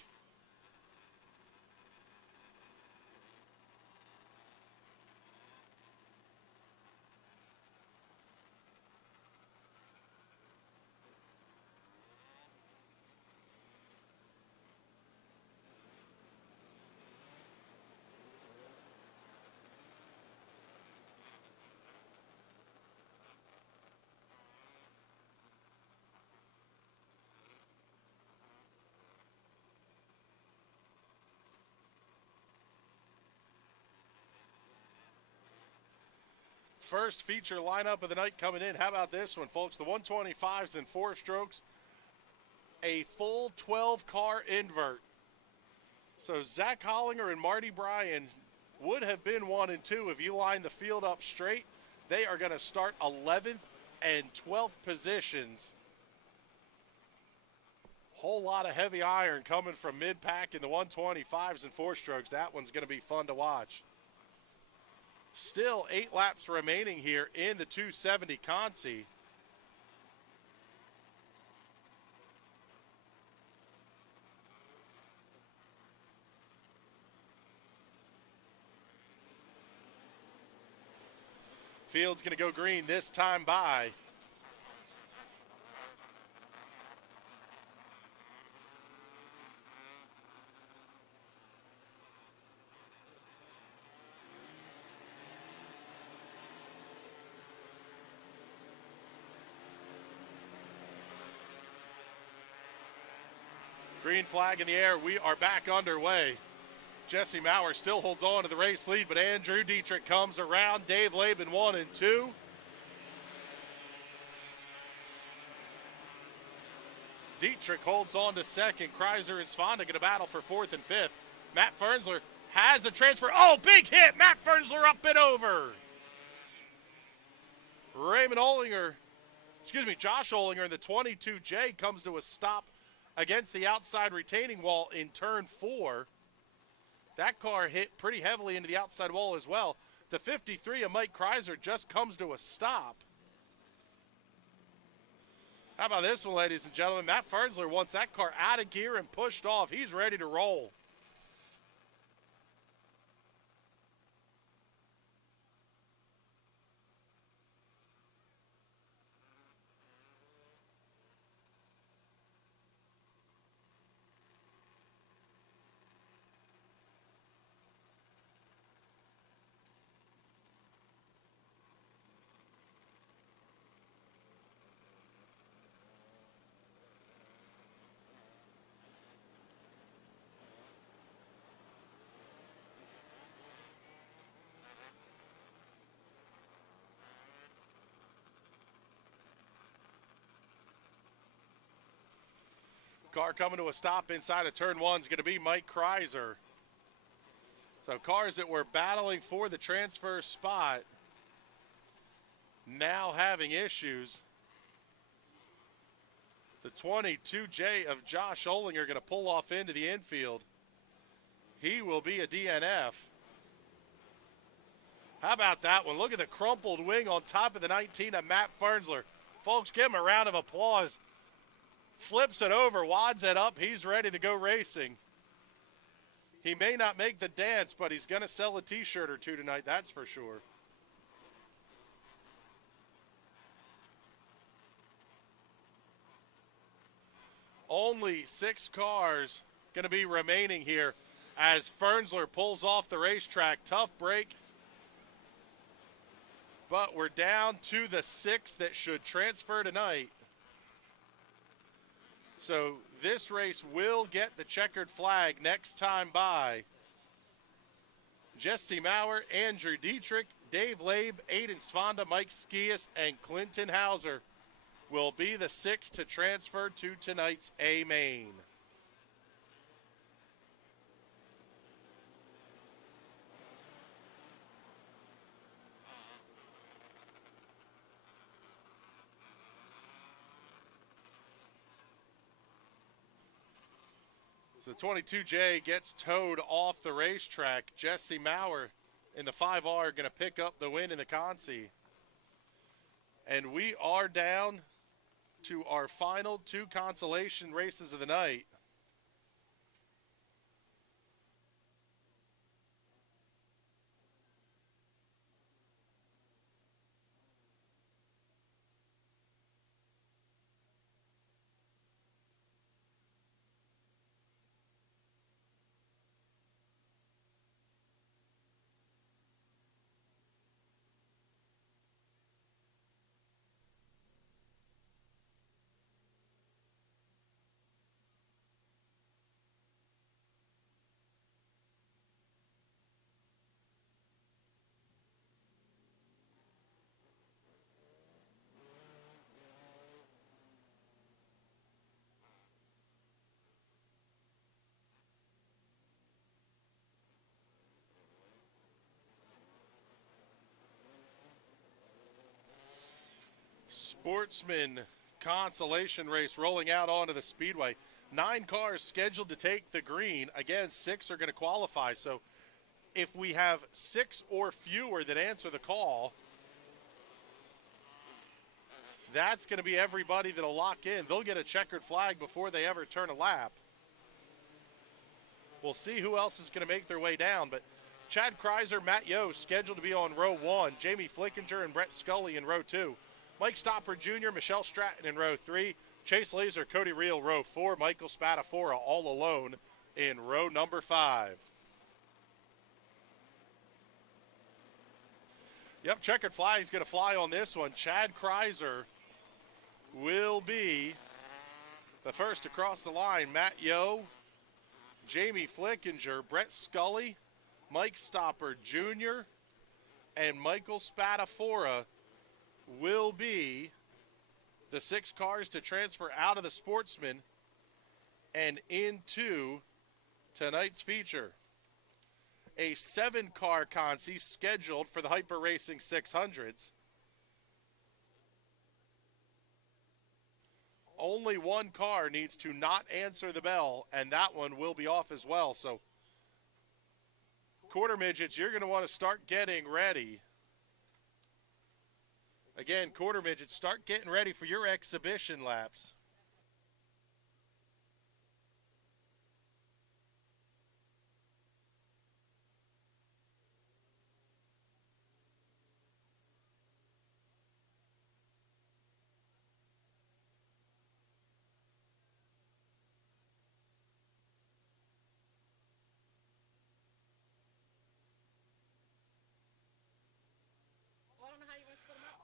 First feature lineup of the night coming in. How about this one, folks? The 125s and 4 strokes. A full 12-car invert. So Zach Hollinger and Marty Bryan would have been 1 and 2 if you line the field up straight. They are going to start 11th and 12th positions. Whole lot of heavy iron coming from mid-pack in the 125s and 4 strokes. That one's going to be fun to watch. Still 8 laps remaining here in the 270 Consi. Field's going to go green this time by. Green flag in the air. We are back underway. Jesse Maurer still holds on to the race lead, but Andrew Dietrich comes around. Dave Laban 1 and 2. Dietrich holds on to second. Kreiser and Svanda going to battle for 4th and 5th. Matt Fernsler has the transfer. Oh, big hit. Matt Fernsler up and over. Josh Olinger in the 22J comes to a stop against the outside retaining wall in turn 4. That car hit pretty heavily into the outside wall as well. The 53 of Mike Kreiser just comes to a stop. How about this one, ladies and gentlemen? Matt Fernsler wants that car out of gear and pushed off. He's ready to roll. Car coming to a stop inside of turn one is going to be Mike Kreiser. So cars that were battling for the transfer spot now having issues. The 22J of Josh Olinger going to pull off into the infield. He will be a DNF. How about that one? Look at the crumpled wing on top of the 19 of Matt Fernsler. Folks, give him a round of applause. Flips it over, wads it up. He's ready to go racing. He may not make the dance, but he's going to sell a T-shirt or two tonight, that's for sure. Only 6 cars going to be remaining here as Fernsler pulls off the racetrack. Tough break. But we're down to the 6 that should transfer tonight. So this race will get the checkered flag next time by. Jesse Maurer, Andrew Dietrich, Dave Labe, Aiden Svanda, Mike Skias, and Clinton Hauser will be the 6 to transfer to tonight's A main. So the 22J gets towed off the racetrack. Jesse Maurer in the 5R going to pick up the win in the Consi. And we are down to our final 2 consolation races of the night. Sportsman consolation race rolling out onto the Speedway. 9 cars scheduled to take the green. Again, 6 are going to qualify. So if we have 6 or fewer that answer the call, that's going to be everybody that'll lock in. They'll get a checkered flag before they ever turn a lap. We'll see who else is going to make their way down. But Chad Kreiser, Matt Yo scheduled to be on row 1. Jamie Flickinger and Brett Scully in row 2. Mike Stopper Jr., Michelle Stratton in row 3. Chase Laser, Cody Reel, row 4. Michael Spadafora all alone in row number 5. Yep, checkered flag is going to fly on this one. Chad Kreiser will be the first to cross the line. Matt Yo, Jamie Flickinger, Brett Scully, Mike Stopper Jr., and Michael Spadafora will be the 6 cars to transfer out of the Sportsman and into tonight's feature. A 7-car Consi scheduled for the Hyper Racing 600s. Only 1 car needs to not answer the bell, and that one will be off as well. So Quarter midgets, you're going to want to start getting ready. Again, quarter midgets, start getting ready for your exhibition laps.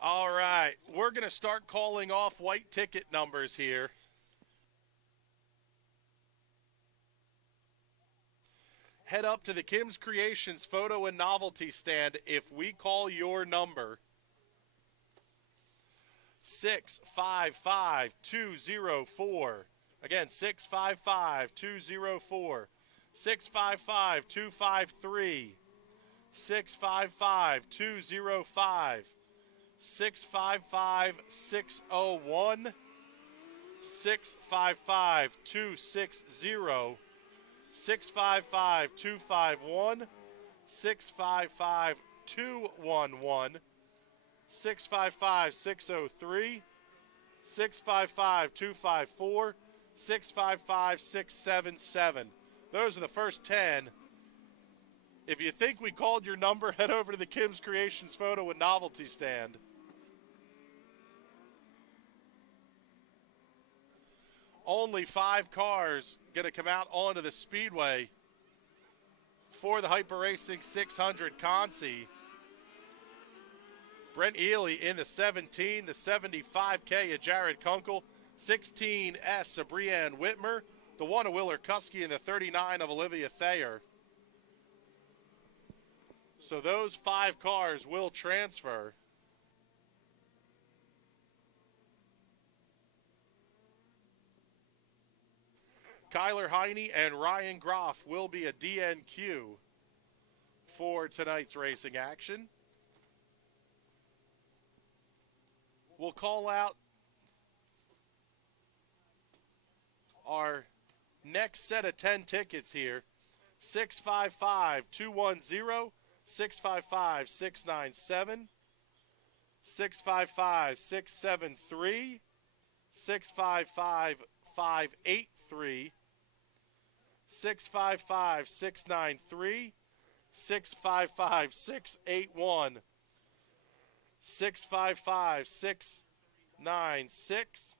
All right, we're going to start calling off white ticket numbers here. Head up to the Kim's Creations photo and novelty stand if we call your number. 655204. Again, 655204. 655253. 655205. 655601. 655260. 655251. 655211. 655603. 655254. 655677. Those are the first 10. If you think we called your number, head over to the Kim's Creations photo and novelty stand. Only 5 cars going to come out onto the Speedway for the Hyper Racing 600 Consi. Brent Ely in the 17, the 75K of Jared Kunkel, 16S of Brianne Whitmer, the 1 of Willer Kuski, and the 39 of Olivia Thayer. So those 5 cars will transfer. Kyler Heine and Ryan Groff will be a DNQ for tonight's racing action. We'll call out our next set of 10 tickets here. 655-210, 655-697, 655-673, 655-583, 655-693, 655-681, 655-696,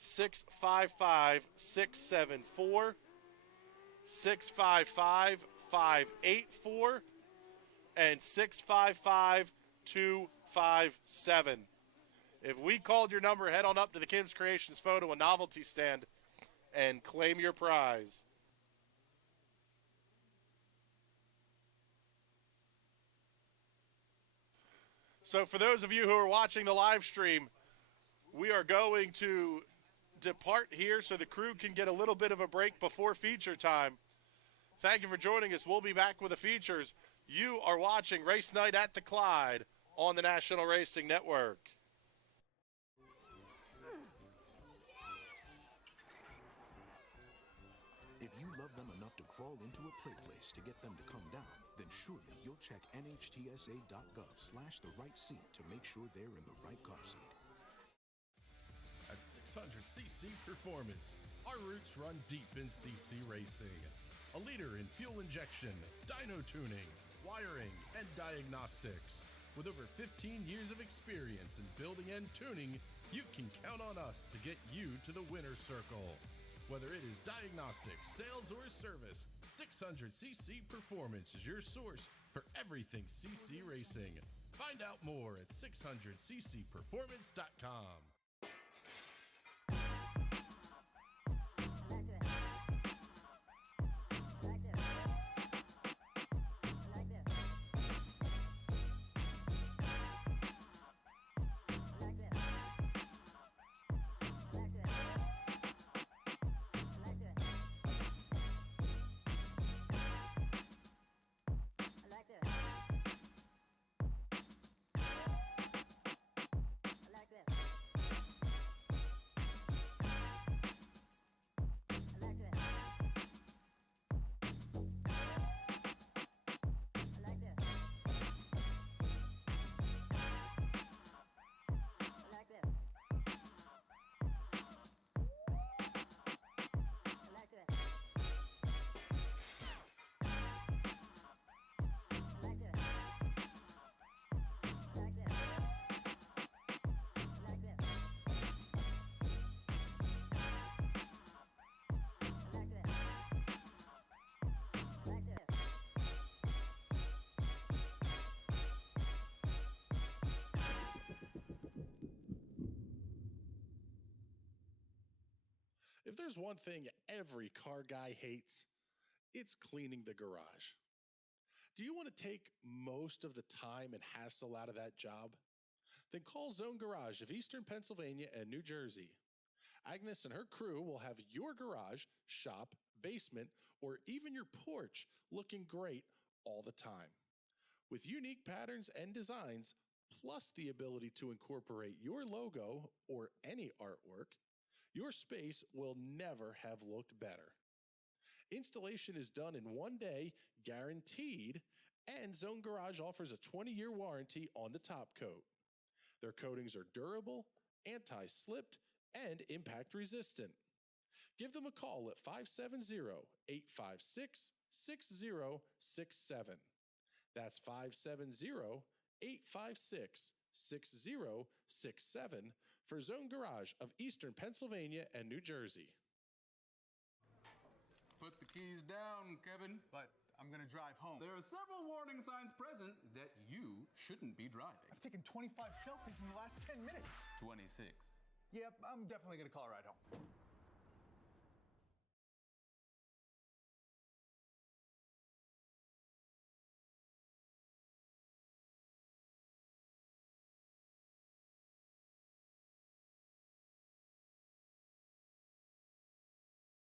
655-674, 655-584, and 655-257. If we called your number, head on up to the Kim's Creations photo and novelty stand and claim your prize. So for those of you who are watching the live stream, we are going to depart here so the crew can get a little bit of a break before feature time. Thank you for joining us. We'll be back with the features. You are watching Race Night at the Clyde on the National Racing Network. If you love them enough to crawl into a play place to get them to come down, then surely you'll check nhtsa.gov/the right seat to make sure they're in the right car seat. At 600cc Performance, our roots run deep in CC racing. A leader in fuel injection, dyno tuning, wiring, and diagnostics. With over 15 years of experience in building and tuning, you can count on us to get you to the winner's circle. Whether it is diagnostics, sales, or service, 600cc Performance is your source for everything CC racing. Find out more at 600ccperformance.com. If there's one thing every car guy hates, it's cleaning the garage. Do you want to take most of the time and hassle out of that job? Then call Zone Garage of Eastern Pennsylvania and New Jersey. Agnes and her crew will have your garage, shop, basement, or even your porch looking great all the time. With unique patterns and designs, plus the ability to incorporate your logo or any artwork, your space will never have looked better. Installation is done in 1 day, guaranteed, and Zone Garage offers a 20-year warranty on the top coat. Their coatings are durable, anti-slipped, and impact resistant. Give them a call at 570-856-6067. That's 570-856-6067 for Zone Garage of Eastern Pennsylvania and New Jersey. Put the keys down, Kevin. But I'm gonna drive home. There are several warning signs present that you shouldn't be driving. I've taken 25 selfies in the last 10 minutes. 26. Yep, I'm definitely gonna call a ride home.